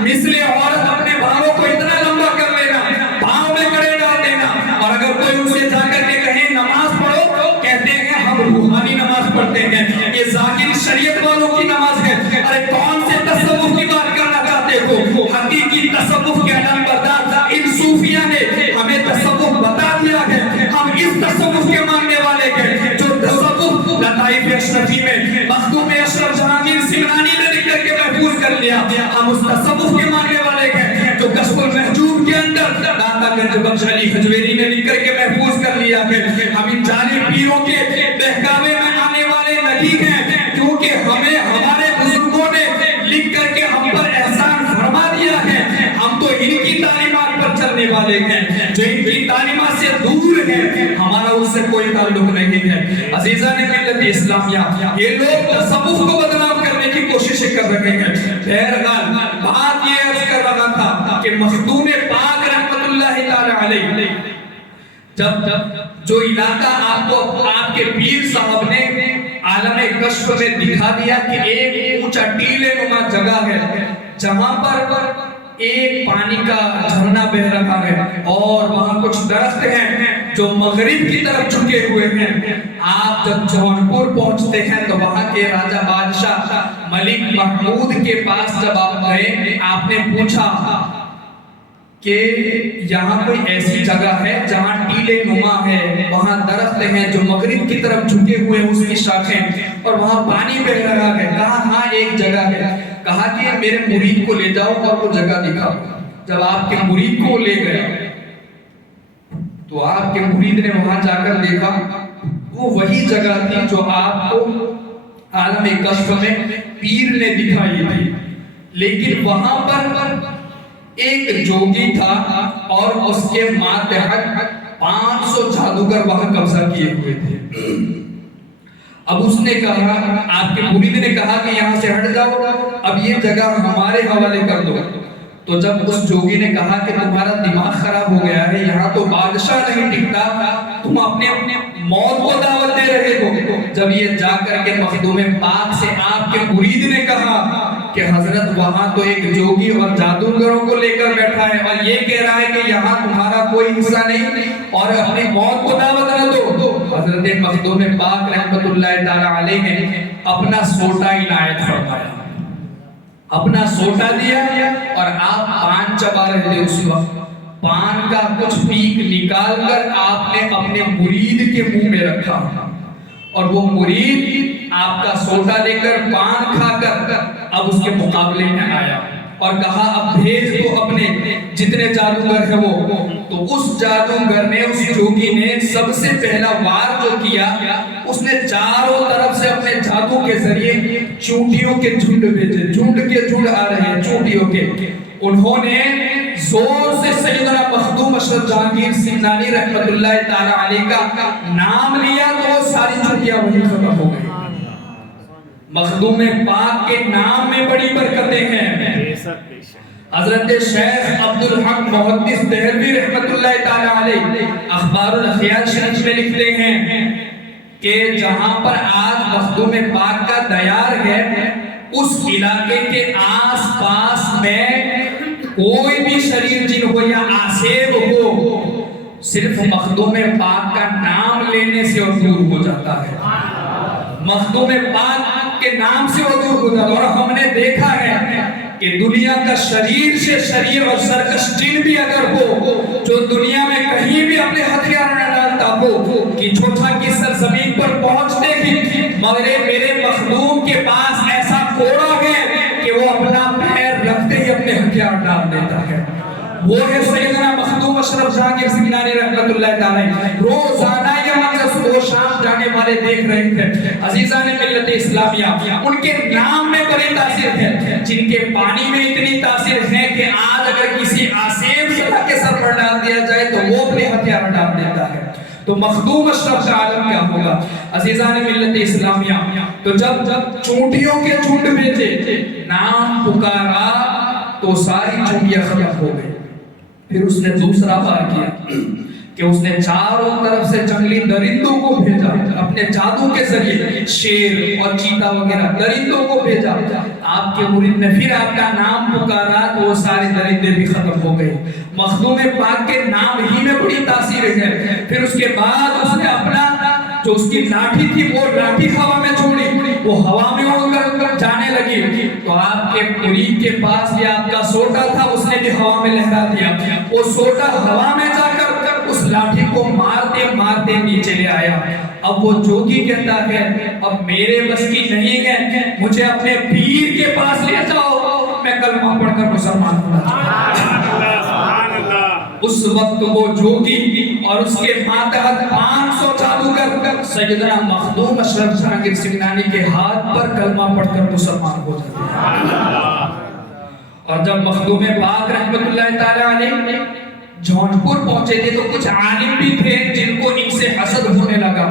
مثل عورت اپنے بھاؤں کو اتنا لمبا کر لینا، پاؤں میں کڑے ڈال دینا، اور اگر کوئی ان سے جا کر کے کہے نماز پڑھو کہتے ہیں ہم روحانی نماز پڑھتے ہیں، یہ ظاہر شریعت والوں کی نماز ہے۔ ارے کون سے تصوف کی بات کرنا چاہتے ہو؟ حقیقی تصوف کے علم بردار ان صوفیہ نے ہمیں تصوف بتا دیا ہے، ہم اس تصوف کے ماننے والے ہیں جو تصوف لطائف اشرفی میں مخدوم اشرف جہانگیر سمنانی نے لکھ کر کے محفوظ کر لیا، ہم اس تصوف کے ماننے والے ہیں جو کشف المحجوب کے اندر داتا گنج بخش علی حجویری نے لکھ کر کے محفوظ کر لیا ہے۔ ہم ان جعلی پیروں کے بہکاوے میں آنے والے نہیں ہیں، کیونکہ ہمیں ہمارے بزرگوں نے لکھ کر کے ہم پر احسان فرما دیا ہے، ہم تو ان کی تعلیمات پر چلنے والے ہیں، جو ان کی تعلیمات سے دور ہیں ہمارا اس سے کوئی تعلق نہیں ہے۔ عزیزان ملت اسلامیہ، یہ لوگ تصوف کو بدنام کرنے کی کوشش کر رہے ہیں۔ بہرحال بات یہ عرض کر رہا تھا کہ مخدوم پاک رحمت اللہ تعالی علیہ جب جو علاقہ آپ کو آپ کے پیر صاحب نے عالم کشف میں دکھا دیا کہ ایک اونچا ٹیلے نما جگہ ہے جہاں پر ایک پانی کا جھرنا بہ رہا ہے اور وہاں کچھ درخت ہیں جو مغرب کی طرف جھکے ہوئے ہیں۔ آپ جب جونپور پہنچتے ہیں تو وہاں کے راجہ بادشاہ ملک محمود کے پاس جب آپ گئے، آپ نے پوچھا کہ یہاں کوئی ایسی جگہ ہے جہاں ٹیلے نما ہے، وہاں درخت ہیں جو مغرب کی طرف جھکے ہوئے اس کی شاخیں، اور وہاں پانی بہ رہا ہے؟ کہا ہاں ایک جگہ ہے۔ کہا کہ میرے مرید کو لے جاؤ اور وہ جگہ دکھاؤ۔ جب آپ کے مرید کو لے گئے تو آپ کے مرید نے وہاں جا کر دیکھا، وہ وہی جگہ تھی جو آپ کو عالم کشف میں پیر نے دکھائی تھی، لیکن وہاں پر ایک جوگی تھا اور اس کے ماتحت 500 جادوگر وہاں قبضہ کیے ہوئے تھے۔ اب اس نے کہا، آپ کے مرید نے کہا کہ یہاں سے ہٹ جاؤ، اب یہ جگہ ہمارے حوالے کر دو۔ تو جب اس جوگی نے کہا کہ تمہارا دماغ خراب ہو گیا ہے، یہاں تو بادشاہ نہیں ٹکتا، تم اپنے موت کو دعوت دے رہے ہو۔ جب یہ جا کر کے مخدوم پاک سے آپ کے مرید نے کہا کہ حضرت وہاں تو ایک جوگی اور جادوگروں کو لے کر بیٹھا ہے اور یہ کہہ رہا ہے کہ یہاں تمہارا کوئی حصہ نہیں اور اپنی موت کو دعوت نہ دو، حضرت مخدوم پاک رحمت اللہ تعالی علیہ نے اپنا سوٹا عنایت فرمایا، اپنا سوٹا دیا، اور آپ پان چبا رہے تھے اس وقت، پان کا کچھ پیک نکال کر آپ نے اپنے مرید کے منہ میں رکھا، اور وہ مرید آپ کا سوٹا لے کر پان کھا کر اب اس کے مقابلے میں آیا اور کہا اب بھیج دو اپنے جتنے جادوگر ہیں وہ۔ تو اس جادوگر نے، اس جوگی نے سب سے پہلا وار جو کیا، اس نے چاروں طرف سے اپنے جادو کے ذریعے چونٹیوں کے جھنڈ بھیجے، جھنڈ کے جھنڈ آ رہے ہیں چونٹیوں کے۔ انہوں نے زور سے سیدنا مخدوم اشرف جہانگیر سمنانی رحمت اللہ تعالی علیہ کا نام لیا تو وہ ساری چونٹیاں وہیں ختم ہو گئی۔ مخدوم پاک کے نام میں بڑی برکتیں ہیں۔ حضرت شیخ عبدالحق محدث دہلوی رحمت اللہ تعالی علیہ اخبار الاخیار شریف میں لکھتے ہیں کہ جہاں پر آج مخدوم پاک کا دیار ہے، اس علاقے کے آس پاس میں کوئی بھی شریر جن ہو یا آسیب ہو، صرف مخدوم پاک کا نام لینے سے وہ دور ہو جاتا ہے، مخدوم پاک کے نام سے وہ دور ہو جاتا ہے۔ اور ہم نے دیکھا ہے کہ دنیا کا شریر سے شریر اور سرکش جن بھی اگر ہو، جو دنیا میں کہیں بھی اپنے ہتھیار نہ ڈالتا ہو، کہ چھوٹا کی سرزمین پر پہنچتے ہی مگر میرے مخدوم کے پاس ایسا کوڑا ہے کہ وہ اپنا پیر رکھتے ہی اپنے ہتھیار ڈال دیتا ہے۔ وہ ہے سیدنا مخدوم اشرف جہانگیر سمنانی رحمت اللہ تعالی۔ روزانہ یہ منظر صبح شام جانے والے دیکھ رہے تھے۔ عزیزان ملت اسلامیہ، ان کے نام میں بڑی تاثیر ہے، جن کے پانی میں اتنی تاثیر ہے کہ آج اگر کسی آسیب صدا کے سر پر ڈال دیا جائے تو وہ اپنے ہتھیار ڈال دیتا ہے۔ تو مخدوم اشرف کا عالم کیا ہوگا عزیزان ملت اسلامیہ؟ تو جب چونٹیوں کے جھنڈ بھیجے، نام پکارا تو ساری چونٹیاں ختم ہو گئی۔ پھر اس نے دوسرا بار کیا کہ اس نے چاروں طرف سے جنگلی درندوں کو بھیجا، اپنے جادو کے ذریعے شیر اور چیتا وغیرہ درندوں کو بھیجا۔ آپ کے مرید نے پھر آپ کا نام پکارا تو وہ سارے درندے بھی ختم ہو گئے۔ مخدوم پاک کے نام ہی میں بڑی تاثیر ہے۔ پھر اس کے بعد اس نے اپنا جو اس کی لاٹھی تھی وہ لاٹھی ہوا میں چھوڑی، وہ ہوا میں اڑ کر جانے لگی۔ تو آپ کے مرید کے پاس بھی آپ کا سوٹا تھا، اس نے بھی ہوا میں لہرا دیا۔ وہ سوٹا ہوا میں جا کر اس لاٹھی کو مارتے مارتے نیچے لے آیا۔ اب وہ جوگی کہتا ہے اب میرے بس کی نہیں ہے، مجھے اپنے پیر کے پاس لے جاؤ، میں کلمہ پڑھ کر مسلمان ہونا۔ اس وقت وہ جوگی اور اس کے ماتحت 500 جادوگر سیدنا مخدوم اشرف جہانگیر سمنانی کے ہاتھ پر کلمہ پڑھ کر مسلمان ہو جاتے ہیں۔ اور جب مخدوم پاک رحمت اللہ تعالی علیہ جونپور پہنچے تھے تو کچھ عالم بھی تھے جن کو ان سے حسد ہونے لگا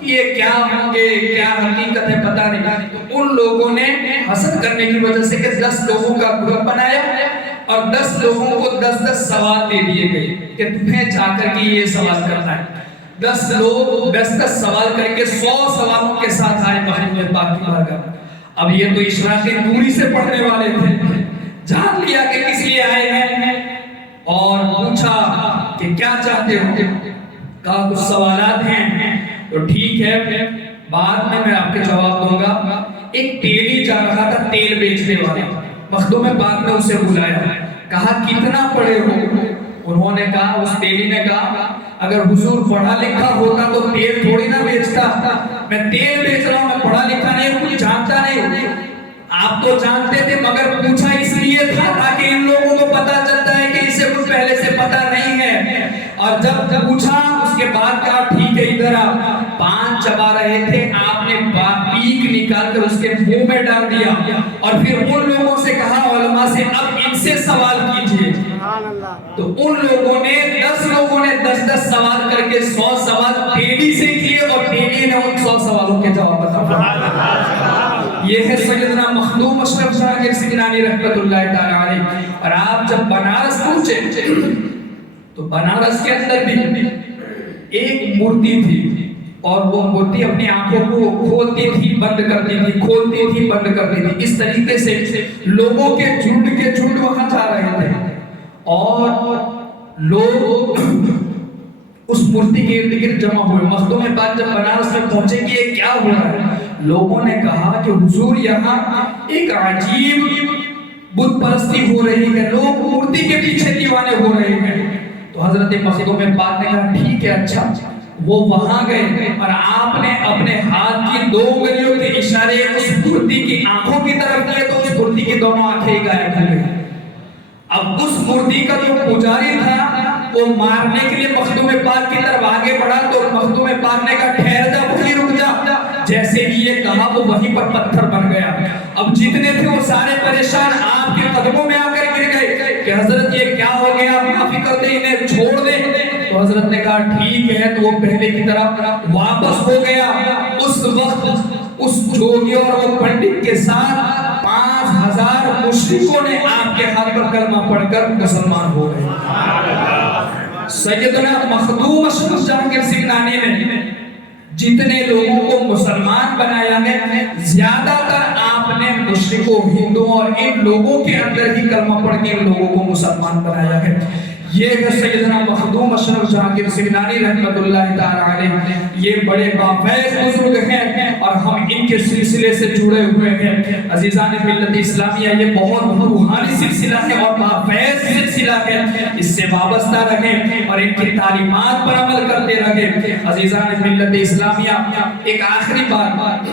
کہ یہ کیا ہوں گے، کیا حقیقت ہے پتہ نہیں۔ تو ان لوگوں نے حسد کرنے کی وجہ سے کہ 10 لوگوں کا گروپ بنایا اور 10 لوگوں کو 10 سوال دے دیے گئے کہ تمہیں جا کر کے یہ سوال کرنا ہے۔ 10 لوگ 10 سوال کر کے 100 سوالوں کے ساتھ آئے محمد پاک کی بارگاہ۔ اب یہ تو اشراق نوری سے پڑھنے والے تھے، جان لیا کہ کس لیے آئے ہیں اور پوچھا کہ کیا چاہتے ہو؟ کہا کچھ سوالات ہیں تو ٹھیک ہے بعد میں آپ کے جواب دوں گا. ایک تیلی جا رہا تھا تیل بیچنے والا, مخدوم پاک نے اسے بلایا, کہا کتنا پڑھے ہو؟ انہوں نے کہا, اس تیلی نے کہا اگر حضور پڑھا لکھا ہوتا تو تیل تھوڑی نہ بیچتا, میں تیل بیچ رہا ہوں, میں پڑھا لکھا نہیں ہوں, کچھ جانتا نہیں ہوں. آپ تو جانتے تھے مگر پوچھا اس لیے تھا تاکہ ان لوگوں کو پتا چلتا ہے کہ اسے کچھ پہلے سے پتا نہیں ہے. اور جب پوچھا اس کے بعد کہا ٹھیک ہے ادھر آ. پان چبا رہے تھے, آپ نے پیک نکال کر اس کے منہ میں ڈال دیا اور پھر ان لوگوں سے کہا علماء سے اب ان سے سوال کیجئے. تو ان لوگوں نے 10 لوگوں نے 10 سوال کر کے 100 سوال تیلی سے کیے اور تیلی نے ان 100 سوالوں کے جواب بتائے. یہ ہے سیدنا مخدوم اشرف شاہ سمنانی رحمت اللہ تعالی علیہ. اور آپ جب بنارس پہنچے تو بنارس کے اندر بھی ایک مورتی تھی اور وہ مورتی اپنی آنکھوں کو کھولتی تھی بند کرتی تھی, کھولتی تھی بند کرتی تھی. اس طریقے سے لوگوں کے جھنڈ وہاں جا رہے تھے اور لوگ اس مورتی کے ارد گرد جمع ہوئے. مخدوم پاک جب بنارس میں پہنچے کہ یہ کیا ہو رہا ہے, لوگوں نے کہا کہ حضور یہاں ایک عجیب بت پرستی ہو رہی ہے, لوگ مورتی کے پیچھے دیوانے ہو رہے ہیں. تو حضرت مخدوم پاک نے کہا ٹھیک ہے اچھا. وہ وہاں گئے اور آپ نے اپنے ہاتھ کی 2 انگلیوں کے اشارے اس مورتی کی آنکھوں کی طرف دیے تو اس مورتی کی دونوں آنکھیں غائب ہو گئی. اب اس مورتی کا جو پجاری تھا وہ مارنے کے لیے مخدوم پاک کی طرف آگے بڑھا تو مخدوم پاک نے کہا ٹھہر جا بھائی, رک جا. جیسے ہی یہ کہا وہ وہیں پر پتھر بن گیا. اب جتنے تھے وہ سارے پریشان آپ کے قدموں میں آ کر گر گئے کہ حضرت یہ کیا ہو گیا, معافی کر دیں, انہیں چھوڑ دیں. تو حضرت نے کہا ٹھیک ہے. تو وہ پہلے کی طرح واپس ہو گیا. اس وقت اس جوگی اور وہ پنڈت کے ساتھ 5000 مشرکوں نے آپ کے ہاتھ پر کلمہ پڑھ کر مسلمان ہو گئے. سیدنا مخدوم اشرف جہانگیر سمنانی نے جتنے لوگوں کو مسلمان بنایا ہے زیادہ تر آپ نے مشرکوں, ہندوؤں اور ان لوگوں کے اندر ہی کلمہ پڑھ کے ان لوگوں کو مسلمان بنایا ہے. یہ ہے سیدنا مخدوم اشرف جہانگیر سمنانی رحمت اللہ تعالی علیہ. یہ بڑے بافیض بزرگ ہیں اور ہم ان کے سلسلے سے جڑے ہوئے ہیں. عزیزان ملت اسلامیہ یہ بہت روحانی سلسلہ ہے اور بافیض سلسلہ ہے. اس سے وابستہ رہیں اور ان کی تعلیمات پر عمل کرتے رہیں. عزیزان ملت اسلامیہ ایک آخری بات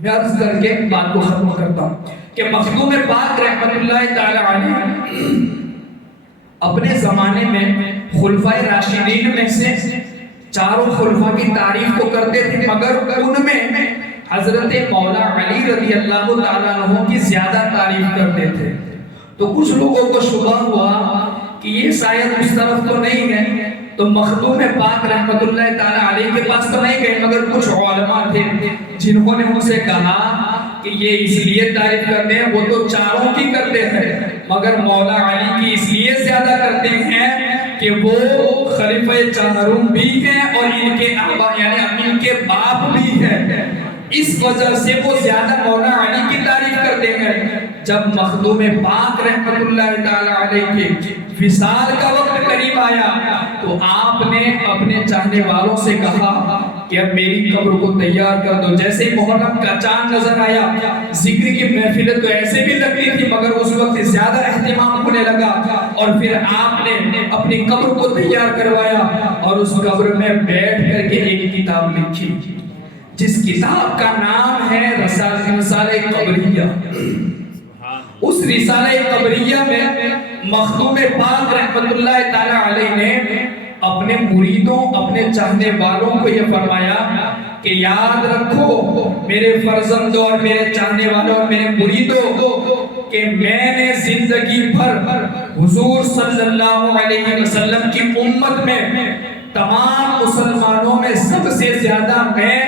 میں عرض کر کے بات کو ختم کرتا ہوں کہ مخدوم پاک رحمت اللہ تعالی علیہ اپنے زمانے میں خلفائے راشدین میں سے 4 خلفاء کی تعریف کو کرتے تھے مگر ان میں حضرت مولا علی رضی اللہ تعالیٰ عنہ کی زیادہ تعریف کرتے تھے. تو کچھ لوگوں کو شبہ ہوا کہ یہ شاید اس طرف تو نہیں ہے, تو مخدوم پاک رحمت اللہ تعالیٰ علیہ کے پاس تو نہیں گئے مگر کچھ علماء تھے جنہوں نے ان سے کہا کہ یہ اس لیے تعریف کرتے ہیں, وہ تو 4 کی کرتے ہیں مگر مولا علی کی اس لیے زیادہ کرتے ہیں کہ وہ خلیفہ 4 بھی ہیں اور ان کے آبا یعنی ان کے باپ بھی ہیں. اس وجہ سے وہ زیادہ مولا علی کی تعریف کرتے ہیں. جب مخدوم پاک رحمت اللہ تعالی علیہ کے وصال کا وقت قریب آیا تو آپ نے اپنے چاہنے والوں سے کہا کہ اب میری قبر کو تیار کر دو. جیسے ہی محرم کا چاند نظر آیا ذکر کی محفلیں تو ایسے بھی لگتی تھی مگر اس وقت زیادہ اہتمام ہونے لگا اور پھر آپ نے اپنی قبر کو تیار کروایا اور اس قبر میں بیٹھ کر کے ایک کتاب لکھی جس کتاب کا نام ہے رسالہ قبریہ. اس رسالہ قبریہ میں مخدوم پاک رحمت اللہ تعالی علیہ نے اپنے مریدوں اپنے چاہنے والوں کو یہ فرمایا کہ یاد رکھو میرے فرزندوں اور میرے چاہنے والوں اور میرے مریدوں کہ میں نے زندگی بھر حضور صلی اللہ علیہ وسلم کی امت میں تمام مسلمانوں میں سب سے زیادہ میں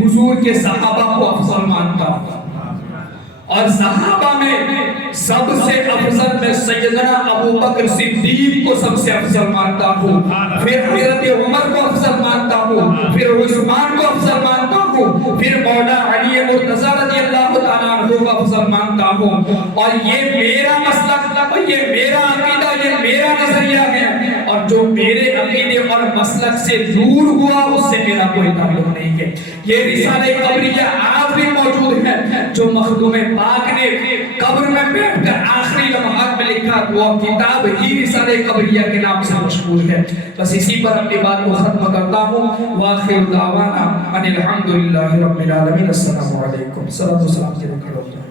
حضور کے صحابہ کو افضل مانتا ہوں اور صحابہ میں سب سے افضل میں سیدنا ابو بکر صدیق کو سب سے افضل مانتا ہوں, پھر حضرت عمر کو افضل مانتا ہوں, پھر عثمان کو افضل مانتا ہوں, پھر مولا علی مرتضی رضی اللہ تعالیٰ عنہ کو افضل مانتا ہوں. اور یہ میرا مسلک, یہ میرا عقیدہ, یہ میرا نظریہ ہے اور جو جو میرے عقیدے اور مسلک سے دور ہوا اس سے میرا کوئی تعلق نہیں ہے. یہ رسالہ قبریہ آج بھی موجود ہے جو مخدوم پاک نے قبر میں بیٹھ کر آخری لمحات میں لکھا، وہ کتاب ہی رسالہ قبریہ کے نام سے مشہور ہے. بس اسی پر اپنی بات کو ختم کرتا ہوں. وآخر دعوانا ان الحمدللہ رب العالمین. السلام علیکم. صلاۃ و سلام